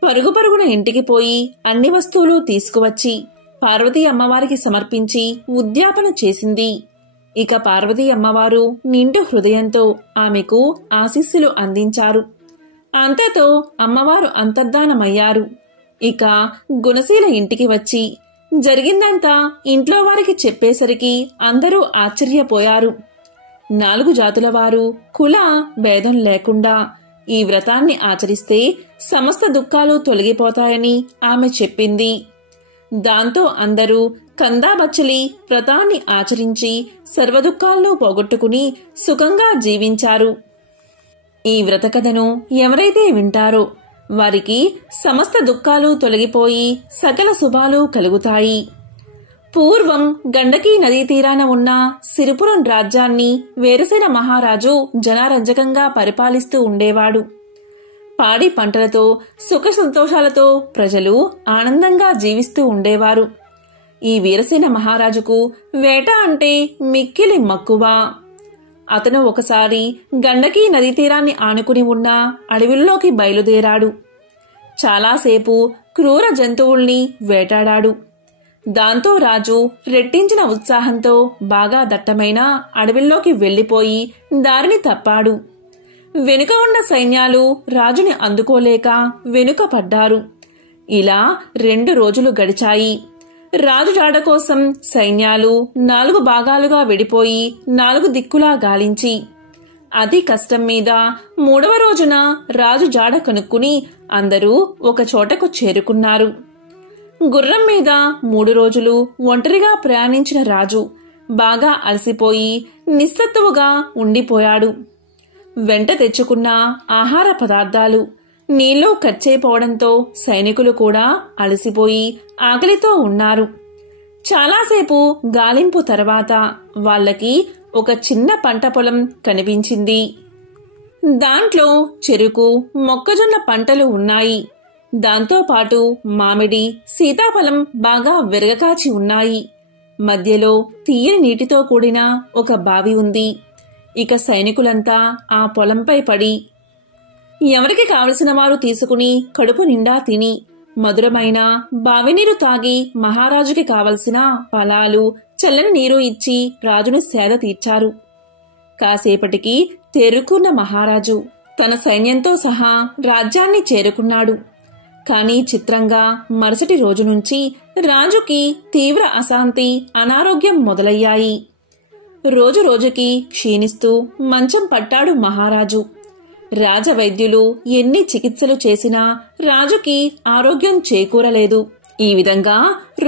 పరుగు పరుగున ఇంటికి పోయి అన్ని వస్తువులు తీసుకువచ్చి పార్వతీ అమ్మవారికి సమర్పించి ఉద్యాపన చేసింది. ఇక పార్వతీ అమ్మవారు నిండు హృదయంతో ఆమెకు ఆశీస్సులు అందించారు. అంతతో అమ్మవారు అంతర్ధానమయ్యారు. ఇక గుణశీల ఇంటికి వచ్చి జరిగిందంతా ఇంట్లో వారికి చెప్పేసరికి అందరూ ఆశ్చర్యపోయారు. 4 జాతుల వారు కుల భేదం లేకుండా ఈ వ్రతాన్ని ఆచరిస్తే సమస్త దుఃఖాలు తొలగిపోతాయని ఆమె చెప్పింది. దాంతో అందరూ కందాబచ్చలి వ్రతాన్ని ఆచరించి సర్వదుఃఖాలను పోగొట్టుకుని సుఖంగా జీవించారు. ఈ వ్రతకథను ఎవరైతే వింటారో వారికి సమస్త దుఃఖాలు తొలగిపోయి సకల శుభాలు కలుగుతాయి. పూర్వం గండకీ నదీ తీరాన ఉన్న సిరిపురం రాజ్యాన్ని వేరసేన మహారాజు జనారంజకంగా పరిపాలిస్తూ ఉండేవాడు. పాడి పంటలతో సుఖ సంతోషాలతో ప్రజలు ఆనందంగా జీవిస్తూ ఉండేవారు. ఈ వీరసేన మహారాజుకు వేట అంటే మిక్కిలి మక్కువ. అతను ఒకసారి గండకీ నదీ తీరాన్ని ఆనుకుని ఉన్న అడవిలోకి బయలుదేరాడు. చాలాసేపు క్రూర జంతువుల్ని వేటాడాడు. దాంతో రాజు రెట్టించిన ఉత్సాహంతో బాగా దట్టమైన అడవిలోకి వెళ్లిపోయి దారిని తప్పాడు. వెనుక ఉన్న సైన్యాలు రాజుని అందుకోలేక వెనుక పడ్డారు. ఇలా 2 రోజులు గడిచాయి. రాజు జాడ కోసం సైన్యాలు 4 భాగాలుగా విడిపోయి 4 దిక్కులా గాలించి అతి కష్టం మీద 3వ రోజున రాజు జాడ కనుక్కుని అందరూ ఒక చోటకు చేరుకున్నారు. గుర్రం మీద 3 రోజులు ఒంటరిగా ప్రయాణించిన రాజు బాగా అలసిపోయి నిస్సత్తువుగా ఉండిపోయాడు. వెంట తెచ్చుకున్న ఆహార పదార్థాలు నీళ్లు ఖర్చయిపోవడంతో సైనికులు కూడా అలసిపోయి ఆకలితో ఉన్నారు. చాలాసేపు గాలింపు తర్వాత వాళ్లకి ఒక చిన్న పంట పొలం కనిపించింది. దాంట్లో చెరుకు, మొక్కజొన్న పంటలు ఉన్నాయి. దాంతోపాటు మామిడి, సీతాఫలం బాగా విరగకాచి ఉన్నాయి. మధ్యలో తీయని నీటితో కూడిన ఒక బావి ఉంది. ఇక సైనికులంతా ఆ పొలంపై పడి ఎవరికి కావలసిన వారు తీసుకుని కడుపు నిండా తిని మధురమైన బావినీరు తాగి మహారాజుకి కావలసిన ఫలాలు, చల్లని నీరు ఇచ్చి రాజును సేద తీర్చారు. కాసేపటికి తేరుకున్న మహారాజు తన సైన్యంతో సహా రాజ్యాన్ని చేరుకున్నాడు. కానీ చిత్రంగా మరుసటి రోజు నుంచి రాజుకి తీవ్ర అశాంతి, అనారోగ్యం మొదలయ్యాయి. రోజు రోజుకి క్షీణిస్తూ మంచం పట్టాడు మహారాజు. రాజవైద్యులు ఎన్ని చికిత్సలు చేసినా రాజుకి ఆరోగ్యం చేకూరలేదు. ఈ విధంగా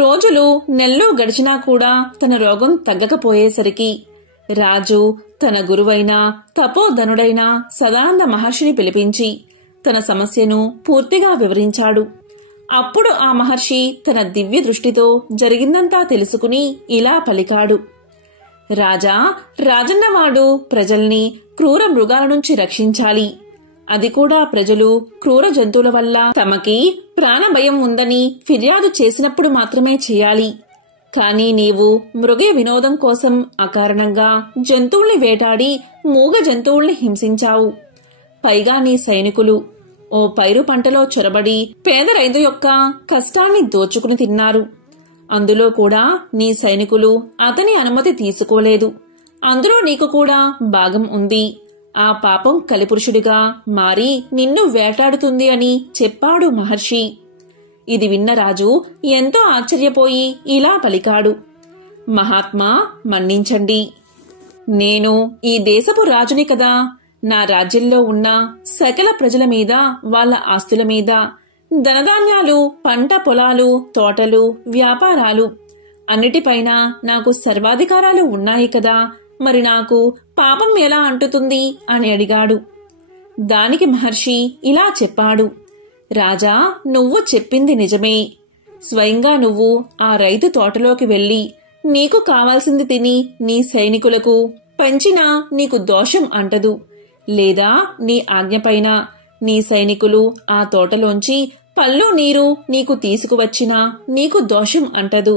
రోజులు నెలలు గడిచినా కూడా తన రోగం తగ్గకపోయేసరికి రాజు తన గురువైన తపోధనుడైన సదానంద మహర్షిని పిలిపించి తన సమస్యను పూర్తిగా వివరించాడు. అప్పుడు ఆ మహర్షి తన దివ్య దృష్టితో జరిగిందంతా తెలుసుకుని ఇలా పలికాడు, రాజా, రాజన్నవాడు ప్రజల్ని క్రూర మృగాల నుంచి రక్షించాలి. అది కూడా ప్రజలు క్రూర జంతువుల వల్ల తమకి ప్రాణభయం ఉందని ఫిర్యాదు చేసినప్పుడు మాత్రమే చేయాలి. కానీ నీవు మృగ వినోదం కోసం అకారణంగా జంతువుల్ని వేటాడి మూగ జంతువుల్ని హింసించావు. పైగా నీ సైనికులు ఓ పైరు పంటలో చొరబడి పేద రైతు యొక్క కష్టాన్ని దోచుకుని తిన్నారు. అందులో కూడా నీ సైనికులు అతని అనుమతి తీసుకోలేదు. అందులో నీకు కూడా భాగం ఉంది. ఆ పాపం కలిపురుషుడిగా మారి నిన్ను వేటాడుతుంది అని చెప్పాడు మహర్షి. ఇది విన్న రాజు ఎంతో ఆశ్చర్యపోయి ఇలా పలికాడు, మహాత్మా, మన్నించండి. నేను ఈ దేశపు రాజుని కదా. నా రాజ్యంలో ఉన్న సకల ప్రజల మీద, వాళ్ళ ఆస్తుల మీద ధనధాన్యాలు, పంట పొలాలు, తోటలు, వ్యాపారాలు అన్నిటిపైన నాకు సర్వాధికారాలు ఉన్నాయి కదా, మరి నాకు పాపం ఎలా అంటుతుంది అని అడిగాడు. దానికి మహర్షి ఇలా చెప్పాడు. రాజా, నువ్వు చెప్పింది నిజమే. స్వయంగా నువ్వు ఆ రైతు తోటలోకి వెళ్లి నీకు కావాల్సింది తిని నీ సైనికులకు పంచినా నీకు దోషం అంటదు. లేదా నీ ఆజ్ఞపైన నీ సైనికులు ఆ తోటలోంచి పళ్ళు నీరు నీకు తీసుకువచ్చినా నీకు దోషం అంటదు.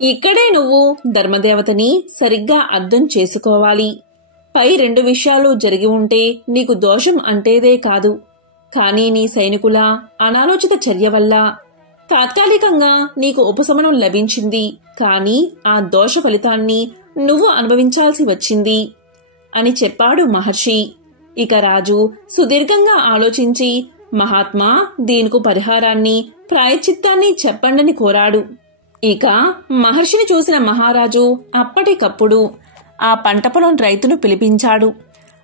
ఇక్కడే నువ్వు ధర్మదేవతని సరిగ్గా అర్థం చేసుకోవాలి. పై 2 విషయాలు జరిగి ఉంటే నీకు దోషం అంటేదే కాదు, కానీ నీ సైనికుల అనాలోచిత చర్య వల్ల తాత్కాలికంగా నీకు ఉపశమనం లభించింది, కానీ ఆ దోష ఫలితాన్ని నువ్వు అనుభవించాల్సి వచ్చింది అని చెప్పాడు మహర్షి. ఇక రాజు సుదీర్ఘంగా ఆలోచించి, మహాత్మా, దీనికి పరిహారాన్ని, ప్రాయశ్చిత్తాన్ని చెప్పండని కోరాడు. ఇక మహర్షిని చూసిన మహారాజు అప్పటికప్పుడు ఆ పంట పొలం రైతును పిలిపించాడు.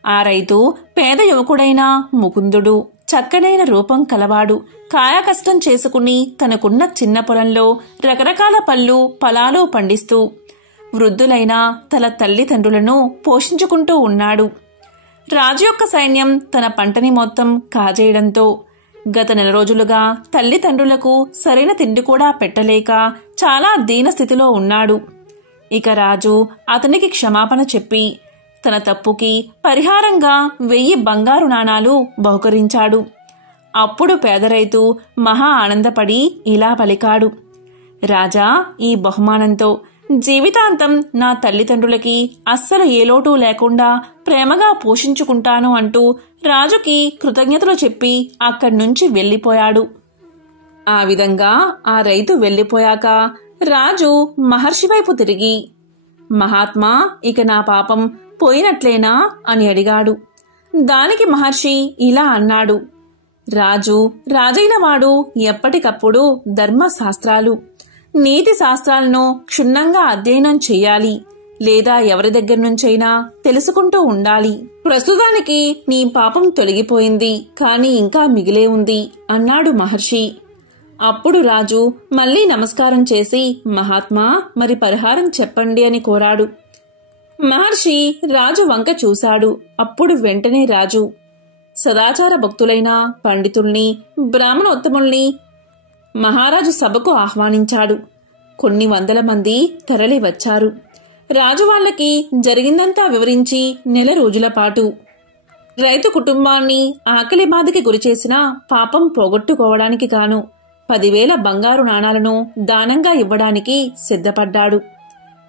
ఆ రైతు పేద యువకుడైన ముకుందుడు. చక్కనైన రూపం కలవాడు. కాయకష్టం చేసుకుని తనకున్న చిన్న పొలంలో రకరకాల పళ్ళు, ఫలాలు పండిస్తూ వృద్ధులైన తన తల్లిదండ్రులను పోషించుకుంటూ ఉన్నాడు. రాజు యొక్క సైన్యం తన పంటని మొత్తం కాజేయడంతో గత 4 రోజులుగా తల్లిదండ్రులకు సరైన తిండి కూడా పెట్టలేక చాలా దీనస్థితిలో ఉన్నాడు. ఇక రాజు అతనికి క్షమాపణ చెప్పి తన తప్పుకి పరిహారంగా 1000 బంగారు నాణాలు బహుకరించాడు. అప్పుడు పేద రైతు మహా ఆనందపడి ఇలా పలికాడు. రాజా, ఈ బహుమానంతో జీవితాంతం నా తల్లిదండ్రులకి అస్సలు ఏ లోటు లేకుండా ప్రేమగా పోషించుకుంటాను అంటూ రాజుకి కృతజ్ఞతలు చెప్పి అక్కడ్నుంచి వెళ్లిపోయాడు. ఆ విధంగా ఆ రైతు వెళ్లిపోయాక రాజు మహర్షి వైపు తిరిగి, మహాత్మా, ఇక నా పాపం పోయినట్లేనా అని అడిగాడు. దానికి మహర్షి ఇలా అన్నాడు. రాజైన వాడు ఎప్పటికప్పుడు ధర్మశాస్త్రాలు, నీతి శాస్త్రాలను క్షుణ్ణంగా అధ్యయనం చెయ్యాలి, లేదా ఎవరి దగ్గర నుంచైనా తెలుసుకుంటూ ఉండాలి. ప్రస్తుతానికి నీ పాపం తొలగిపోయింది, కాని ఇంకా మిగిలే ఉంది అన్నాడు మహర్షి. అప్పుడు రాజు మళ్లీ నమస్కారం చేసి, మహాత్మా, మరి పరిహారం చెప్పండి అని కోరాడు. మహర్షి రాజు వంక చూశాడు. అప్పుడు వెంటనే రాజు సదాచార భక్తులైన పండితుల్ని, బ్రాహ్మణోత్తముల్ని మహారాజు సభకు ఆహ్వానించాడు. కొన్ని 100 మంది తరలి వచ్చారు. రాజు వాళ్లకి జరిగిందంతా వివరించి 4 రోజుల పాటు రైతు కుటుంబాన్ని ఆకలి బాధకి గురిచేసిన పాపం పోగొట్టుకోవడానికి గాను 10,000 బంగారు నాణాలను దానంగా ఇవ్వడానికి సిద్ధపడ్డాడు.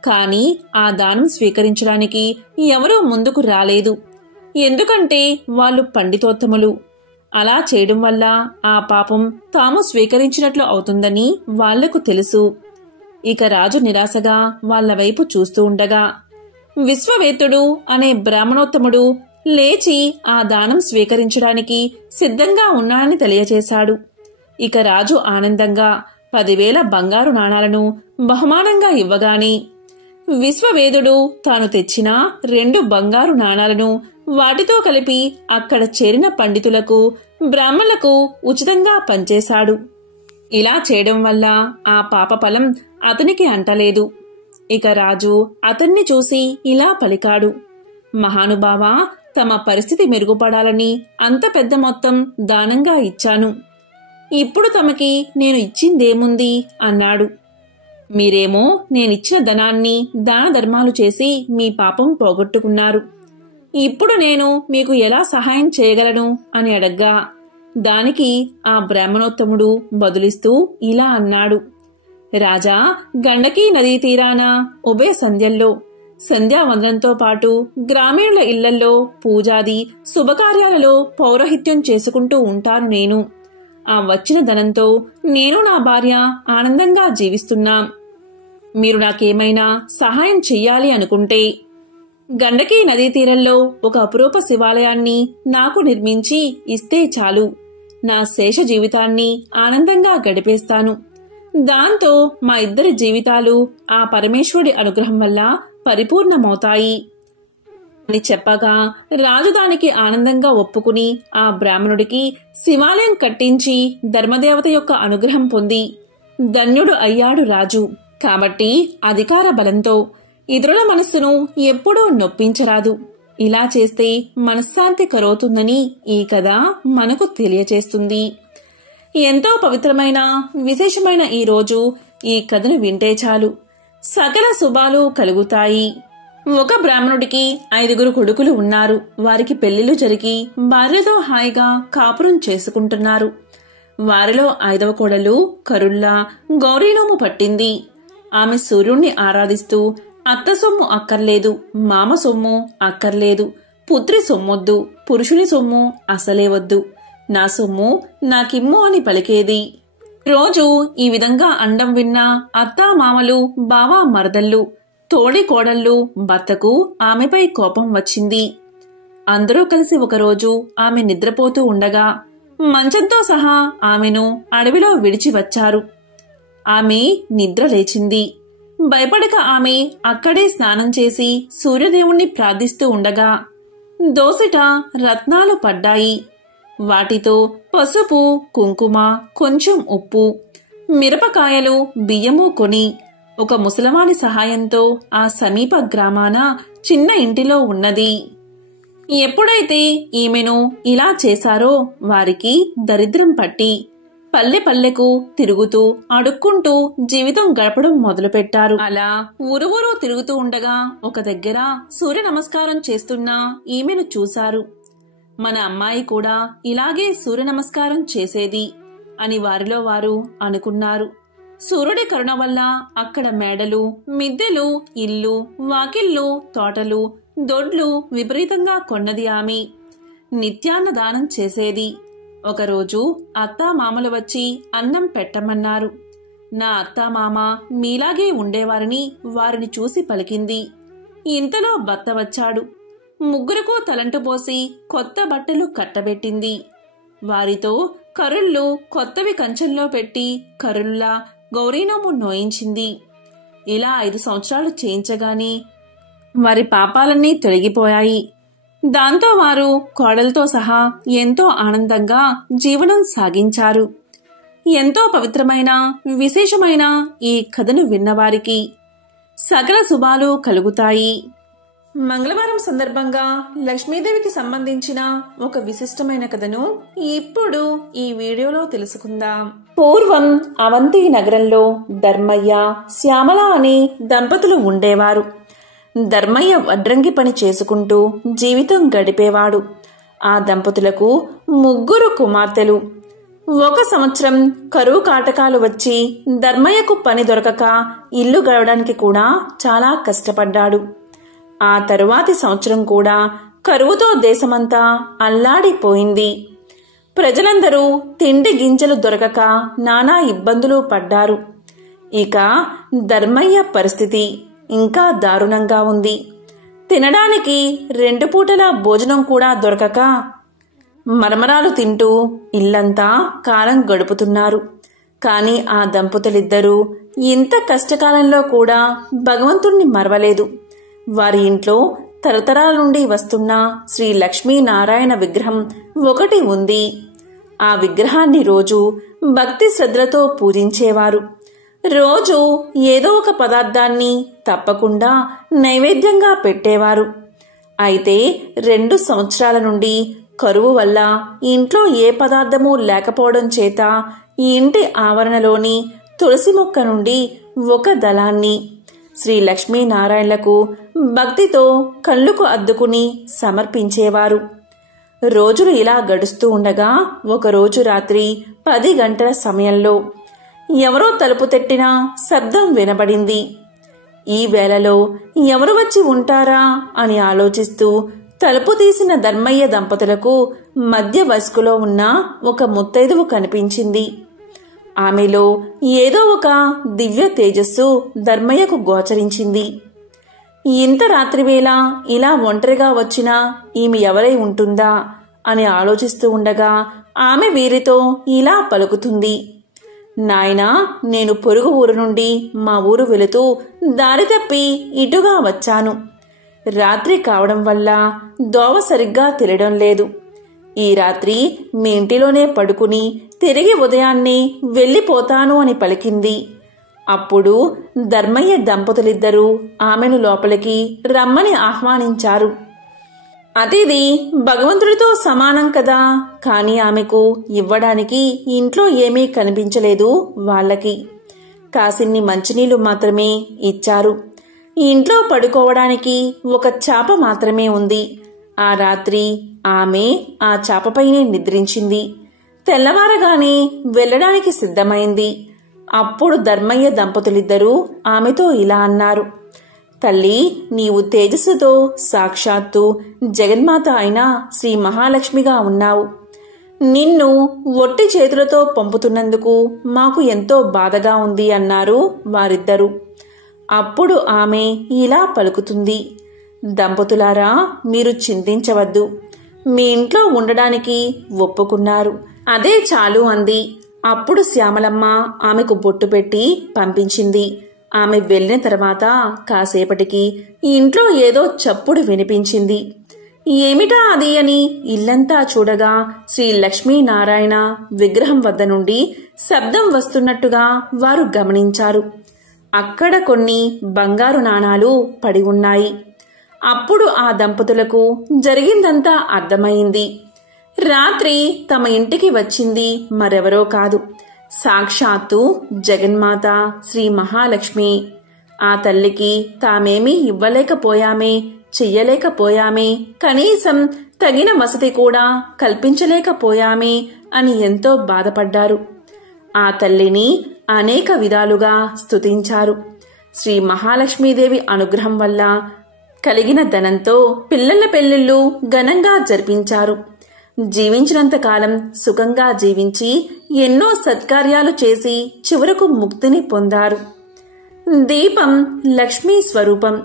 కాని ఆ దానం స్వీకరించడానికి ఎవరూ ముందుకు రాలేదు. ఎందుకంటే వాళ్ళు పండితోత్తములు. అలా చేయడం వల్ల ఆ పాపం తాము స్వీకరించినట్లు అవుతుందని వాళ్లకు తెలుసు. ఇక రాజు నిరాశగా వాళ్ల వైపు చూస్తూ ఉండగా విశ్వవేత్తుడు అనే బ్రాహ్మణోత్తముడు లేచి ఆ దానం స్వీకరించడానికి సిద్ధంగా ఉన్నానని తెలియచేశాడు. ఇక రాజు ఆనందంగా 10,000 బంగారు నాణాలను బహుమానంగా ఇవ్వగానే విశ్వవేదుడు తాను తెచ్చిన 2 బంగారు నాణాలను వాటితో కలిపి అక్కడ చేరిన పండితులకు, బ్రాహ్మణులకు ఉచితంగా పంచేశాడు. ఇలా చేయడం వల్ల ఆ పాపఫలం అతనికి అంటలేదు. ఇక రాజు అతన్ని చూసి ఇలా పలికాడు. మహానుభావా, తమ పరిస్థితి మెరుగుపడాలని అంత పెద్ద మొత్తం దానంగా ఇచ్చాను. ఇప్పుడు తమకి నేను ఇచ్చిందేముంది అన్నాడు. మీరేమో నేనిచ్చిన ధనాన్ని దాన ధర్మాలు చేసి మీ పాపం పోగొట్టుకున్నారు. ఇప్పుడు నేను మీకు ఎలా సహాయం చేయగలను అని అడగ్గా దానికి ఆ బ్రాహ్మణోత్తముడు బదులిస్తూ ఇలా అన్నాడు. రాజా, గండకీ నదీ తీరాన ఉభయ సంధ్యల్లో సంధ్యావందనంతో పాటు గ్రామీణుల ఇళ్లల్లో పూజాది శుభకార్యాలలో పౌరోహిత్యం చేసుకుంటూ ఉంటాను నేను. ఆ వచ్చిన ధనంతో నేను నా భార్య ఆనందంగా జీవిస్తున్నాం. మీరు నాకేమైనా సహాయం చెయ్యాలి అనుకుంటే గండకీ నదీ తీరంలో ఒక అపురూప శివాలయాన్ని నాకు నిర్మించి ఇస్తే చాలు. నా శేష జీవితాన్ని ఆనందంగా గడిపేస్తాను. దాంతో మా ఇద్దరి జీవితాలు ఆ పరమేశ్వరుడి అనుగ్రహం వల్ల పరిపూర్ణమవుతాయి. అని చెప్పగా రాజు దానికి ఆనందంగా ఒప్పుకుని ఆ బ్రాహ్మణుడికి శివాలయం కట్టించి ధర్మదేవత యొక్క అనుగ్రహం పొంది ధన్యుడు అయ్యాడు రాజు. కాబట్టి అధికార బలంతో ఇతరుల మనస్సును ఎప్పుడూ నొప్పించరాదు. ఇలా చేస్తే మనశ్శాంతి కరవుతుందని ఈ కథ మనకు తెలియచేస్తుంది. ఎంతో పవిత్రమైన విశేషమైన ఈ రోజు ఈ కథను వింటే చాలు సకల శుభాలు కలుగుతాయి. ఒక బ్రాహ్మణుడికి 5 కొడుకులు ఉన్నారు. వారికి పెళ్లిళ్లు జరిగి భార్యతో హాయిగా కాపురం చేసుకుంటున్నారు. వారిలో 5వ కోడలు కరుల్లా గౌరీనోము పట్టింది. ఆమె సూర్యుణ్ణి ఆరాధిస్తూ అత్త సొమ్ము అక్కర్లేదు, మామ సొమ్ము అక్కర్లేదు, పుత్రి సొమ్మొద్దు, పురుషుని సొమ్ము అసలే వద్దు, నా సొమ్ము నాకిమ్ము అని పలికేది. రోజు ఈ విధంగా అండం విన్న అత్తా మామలు, బావా మరదళ్ళు, తోడి కోడళ్ళు భర్తకు ఆమెపై కోపం వచ్చింది. అందరూ కలిసి ఒకరోజు ఆమె నిద్రపోతూ ఉండగా మంచంతో సహా ఆమెను అడవిలో విడిచి వచ్చారు. ఆమె నిద్ర లేచింది. భయపడక ఆమె అక్కడే స్నానం చేసి సూర్యదేవుణ్ణి ప్రార్థిస్తూ ఉండగా దోసిట రత్నాలు పడ్డాయి. వాటితో పసుపు, కుంకుమ, కొంచెం ఉప్పు, మిరపకాయలు, బియ్యము కొని ఒక ముసలవాని సహాయంతో ఆ సమీప గ్రామాన చిన్న ఇంటిలో ఉన్నది. ఎప్పుడైతే ఈమెను ఇలా చేశారో వారికి దరిద్రం పట్టి పల్లె పల్లెకు తిరుగుతూ అడుక్కుంటూ జీవితం గడపడం మొదలుపెట్టారు. అలా ఊరు తిరుగుతూ ఉండగా ఒక దగ్గర సూర్య నమస్కారం చేస్తున్న ఈమెను చూశారు. మన అమ్మాయి కూడా ఇలాగే సూర్య నమస్కారం చేసేది అని వారిలో వారు అనుకున్నారు. సూర్యుడి కరుణ వల్ల అక్కడ మేడలు, మిద్దెలు, ఇల్లు, వాకిళ్ళు, తోటలు, దొడ్లు విపరీతంగా కొన్నది ఆమె. నిత్యాన్నదానం చేసేది. ఒకరోజు అత్తామామలు వచ్చి అన్నం పెట్టమన్నారు. నా అత్తామామ మీలాగే ఉండేవారని వారిని చూసి పలికింది. ఇంతలో భర్త వచ్చాడు. ముగ్గురుకు తలంటు పోసి కొత్త బట్టలు కట్టబెట్టింది. వారితో కరుళ్ళు కొత్తవి కంచంలో పెట్టి కరుల్లా గౌరీనోము నోయించింది. ఇలా 5 సంవత్సరాలు చేయించగానే వారి పాపాలన్నీ తొలగిపోయాయి. దాంతో వారు కోడలతో సహా ఎంతో ఆనందంగా జీవనం సాగించారు. ఎంతో పవిత్రమైన విశేషమైన ఈ కథను విన్నవారికి సకల శుభాలు కలుగుతాయి. మంగళవారం సందర్భంగా లక్ష్మీదేవికి సంబంధించిన ఒక విశిష్టమైన కథను ఇప్పుడు ఈ వీడియోలో తెలుసుకుందాం. పూర్వం అవంతి నగరంలో ధర్మయ్య, శ్యామల అనే దంపతులు ఉండేవారు. ధర్మయ్య వడ్రంగి పని చేసుకుంటూ జీవితం గడిపేవాడు. ఆ దంపతులకు 3 కుమార్తెలు. ఒక సంవత్సరం కరువు కాటకాలు వచ్చి ధర్మయ్యకు పని దొరకక ఇల్లు గడవడానికి కూడా చాలా కష్టపడ్డాడు. ఆ తరువాతి సంవత్సరం కూడా కరువుతో దేశమంతా అల్లాడిపోయింది. ప్రజలందరూ తిండి గింజలు దొరకక నానా ఇబ్బందులు పడ్డారు. ఇక ధర్మయ్య పరిస్థితి ఇంకా దారుణంగా ఉంది. తినడానికి 2 పూటల భోజనం కూడా దొరకక మరమరాలు తింటూ ఇల్లంతా కాలం గడుపుతున్నారు. కాని ఆ దంపతులిద్దరూ ఇంత కష్టకాలంలో కూడా భగవంతుణ్ణి మరవలేదు. వారి ఇంట్లో తరతరాల నుండి వస్తున్న శ్రీ లక్ష్మీనారాయణ విగ్రహం ఒకటి ఉంది. ఆ విగ్రహాన్ని రోజు భక్తి శ్రద్ధలతో పూజించేవారు. రోజు ఏదో ఒక పదార్థాన్ని తప్పకుండా నైవేద్యంగా పెట్టేవారు. అయితే 2 సంవత్సరాల నుండి కరువు వల్ల ఇంట్లో ఏ పదార్థమూ లేకపోవడం చేత ఈ ఇంటి ఆవరణలోని తులసి మొక్క నుండి ఒక దళాన్ని శ్రీ లక్ష్మీనారాయణలకు భక్తితో కళ్ళుకు అద్దుకుని సమర్పించేవారు. రోజులు ఇలా గడుస్తూ ఉండగా ఒకరోజు రాత్రి 10 గంటల సమయంలో ఎవరో తలుపు తట్టిన శబ్దం వినబడింది. ఈ వేళలో ఎవరు వచ్చి ఉంటారా అని ఆలోచిస్తూ తలుపు తీసిన ధర్మయ్య దంపతులకు మధ్య వయస్కులో ఉన్న ఒక ముత్తైదువు కనిపించింది. ఆమెలో ఏదో ఒక దివ్య తేజస్సు ధర్మయ్యకు గోచరించింది. ఇంత రాత్రివేళ ఇలా ఒంటరిగా వచ్చినా ఈమె ఎవరై ఉంటుందా అని ఆలోచిస్తూ ఉండగా ఆమె వీరితో ఇలా పలుకుతుంది. నాయనా, నేను పొరుగు ఊరు నుండి మా ఊరు వెళుతూ దారి తప్పి ఇటుగా వచ్చాను. రాత్రి కావడం వల్ల దోవ సరిగ్గా తెలియడం లేదు. ఈ రాత్రి మీ ఇంటిలోనే పడుకుని తిరిగి ఉదయాన్నే వెళ్ళిపోతాను అని పలికింది. అప్పుడు ధర్మయ్య దంపతులిద్దరూ ఆమెను లోపలికి రమ్మని ఆహ్వానించారు. అతిథి భగవంతుడితో సమానం కదా, కాని ఆమెకు ఇవ్వడానికి ఇంట్లో ఏమీ కనిపించలేదు. వాళ్ళకి కాసిన్ని మంచినీళ్లు మాత్రమే ఇచ్చారు. ఇంట్లో పడుకోవడానికి ఒక చాప మాత్రమే ఉంది. ఆ రాత్రి ఆమె ఆ చాపపైనే నిద్రించింది. తెల్లవారగానే వెళ్లడానికి సిద్ధమైంది. అప్పుడు ధర్మయ్య దంపతులిద్దరూ ఆమెతో ఇలా అన్నారు. తల్లి, నీవు తేజస్సుతో సాక్షాత్తు జగన్మాత అయిన శ్రీ మహాలక్ష్మిగా ఉన్నావు. నిన్ను ఒట్టి చేతులతో పంపుతున్నందుకు మాకు ఎంతో బాధగా ఉంది అన్నారు వారిద్దరూ. అప్పుడు ఆమె ఇలా పలుకుతుంది. దంపతులారా, మీరు చింతించవద్దు. మీ ఇంట్లో ఉండడానికి ఒప్పుకున్నారు, అదే చాలు అంది. అప్పుడు శ్యామలమ్మ ఆమెకు బొట్టు పెట్టి పంపించింది. ఆమె వెళ్లిన తర్వాత కాసేపటికి ఇంట్లో ఏదో చప్పుడు వినిపించింది. ఏమిటా అది అని ఇల్లంతా చూడగా శ్రీ లక్ష్మీనారాయణ విగ్రహం వద్ద నుండి శబ్దం వస్తున్నట్టుగా వారు గమనించారు. అక్కడ కొన్ని బంగారు నాణాలు పడి ఉన్నాయి. అప్పుడు ఆ దంపతులకు జరిగిందంతా అర్థమైంది. రాత్రి తమ ఇంటికి వచ్చింది మరెవరో కాదు, సాక్షాత్తు జగన్మాత శ్రీ మహాలక్ష్మి. ఆ తల్లికి తామేమీ ఇవ్వలేకపోయామే, చెయ్యలేకపోయామే, కనీసం తగిన వసతి కూడా కల్పించలేకపోయామే అని ఎంతో బాధపడ్డారు. ఆ తల్లిని అనేక విధాలుగా స్తుతించారు. శ్రీ మహాలక్ష్మీదేవి అనుగ్రహం వల్ల కలిగిన ధనంతో పిల్లల పెళ్లిళ్లు ఘనంగా జరిపించారు. జీవించినంతకాలం సుఖంగా జీవించి ఎన్నో సత్కార్యాలు చేసి చివరకు ముక్తిని పొందారు. దీపం లక్ష్మీ స్వరూపం.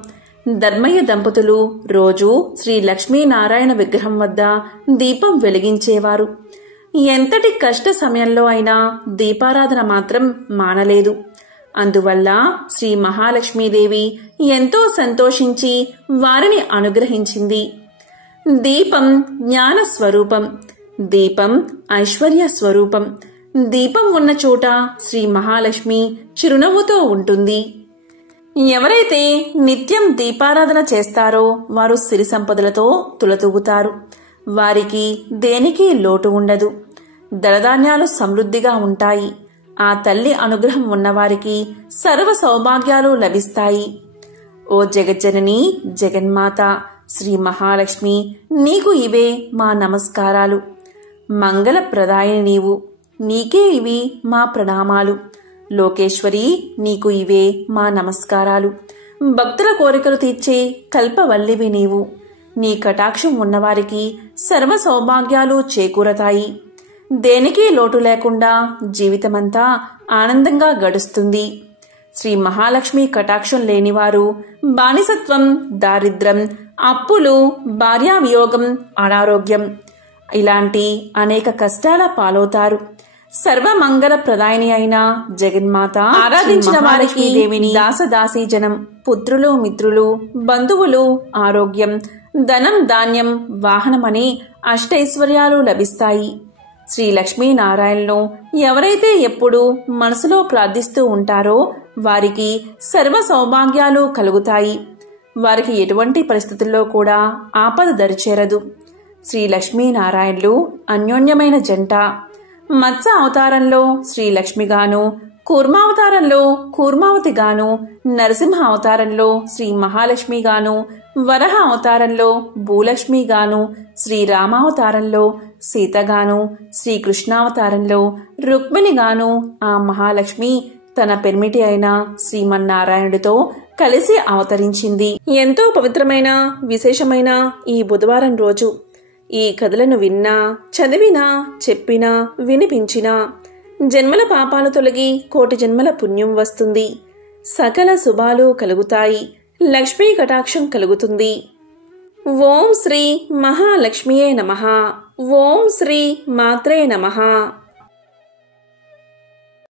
ధర్మయ్య దంపతులు రోజూ శ్రీ లక్ష్మీనారాయణ విగ్రహం వద్ద దీపం వెలిగించేవారు. ఎంతటి కష్ట సమయంలో అయినా దీపారాధన మాత్రం మానలేదు. అందువల్ల శ్రీ మహాలక్ష్మీదేవి ఎంతో సంతోషించి వారిని అనుగ్రహించింది. దీపం జ్ఞాన స్వరూపం. దీపం ఐశ్వర్య స్వరూపం. దీపం ఉన్న చోట శ్రీ మహాలక్ష్మి చిరునవ్వుతో ఉంటుంది. ఎవరైతే నిత్యం దీపారాధన చేస్తారో వారు సిరి సంపదలతో తులతూగుతారు. వారికి దేనికి లోటు ఉండదు. ధనధాన్యాలు సమృద్ధిగా ఉంటాయి. ఆ తల్లి అనుగ్రహం ఉన్నవారికి సర్వ సౌభాగ్యాలు లభిస్తాయి. ఓ జగజ్జనని జగన్మాత శ్రీ మహాలక్ష్మి, నీకు ఇవే మా నమస్కారాలు. మంగళప్రదాయని నీవు, నీకే ఇవి మా ప్రణామాలు. లోకేశ్వరి, నీకు ఇవే మా నమస్కారాలు. భక్తుల కోరికలు తీర్చే కల్పవల్లివి నీవు. నీ కటాక్షం ఉన్నవారికి సర్వ సౌభాగ్యాలు చేకూరతాయి. దేనికి లోటు లేకుండా జీవితమంతా ఆనందంగా గడుస్తుంది. శ్రీ మహాలక్ష్మి కటాక్షం లేనివారు బానిసత్వం, దారిద్ర్యం, అప్పులు, భార్యావియోగం, అనారోగ్యం ఇలాంటి అనేక కష్టాల పాలవుతారు. సర్వమంగళ ప్రదాయిని అయిన జగన్మాత ఆరాధించిన వారికి దేవిని దాసదాసీ జనం, పుత్రులు, మిత్రులు, బంధువులు, ఆరోగ్యం, ధనం, ధాన్యం, వాహనమనే అష్టైశ్వర్యాలు లభిస్తాయి. శ్రీ లక్ష్మీనారాయణను ఎవరైతే ఎప్పుడూ మనసులో ప్రార్థిస్తూ ఉంటారో వారికి సర్వ సౌభాగ్యాలు కలుగుతాయి. వారికి ఎటువంటి పరిస్థితుల్లో కూడా ఆపద దరిచేరదు. శ్రీ లక్ష్మీనారాయణులు అన్యోన్యమైన జంట. మత్స్య అవతారంలో శ్రీ లక్ష్మిగాను, కూర్మావతారంలో కూర్మావతిగాను, నరసింహ అవతారంలో శ్రీ మహాలక్ష్మిగాను, వరహ అవతారంలో భూలక్ష్మిగాను, శ్రీరామావతారంలో సీతగాను, శ్రీకృష్ణావతారంలో రుక్మిణిగాను ఆ మహాలక్ష్మి తన పెర్మిటి అయిన శ్రీమన్నారాయణుడితో కలిసి అవతరించింది. ఎంతో పవిత్రమైన విశేషమైన ఈ బుధవారం రోజు ఈ కథలను విన్నా, చదివినా, చెప్పినా, వినిపించినా జన్మల పాపాలు తొలగి కోటి జన్మల పుణ్యం వస్తుంది. సకల శుభాలు కలుగుతాయి. లక్ష్మీ కటాక్షం కలుగుతుంది. ఓం శ్రీ మహాలక్ష్మియే నమః. ఓం శ్రీ మాత్రే నమః.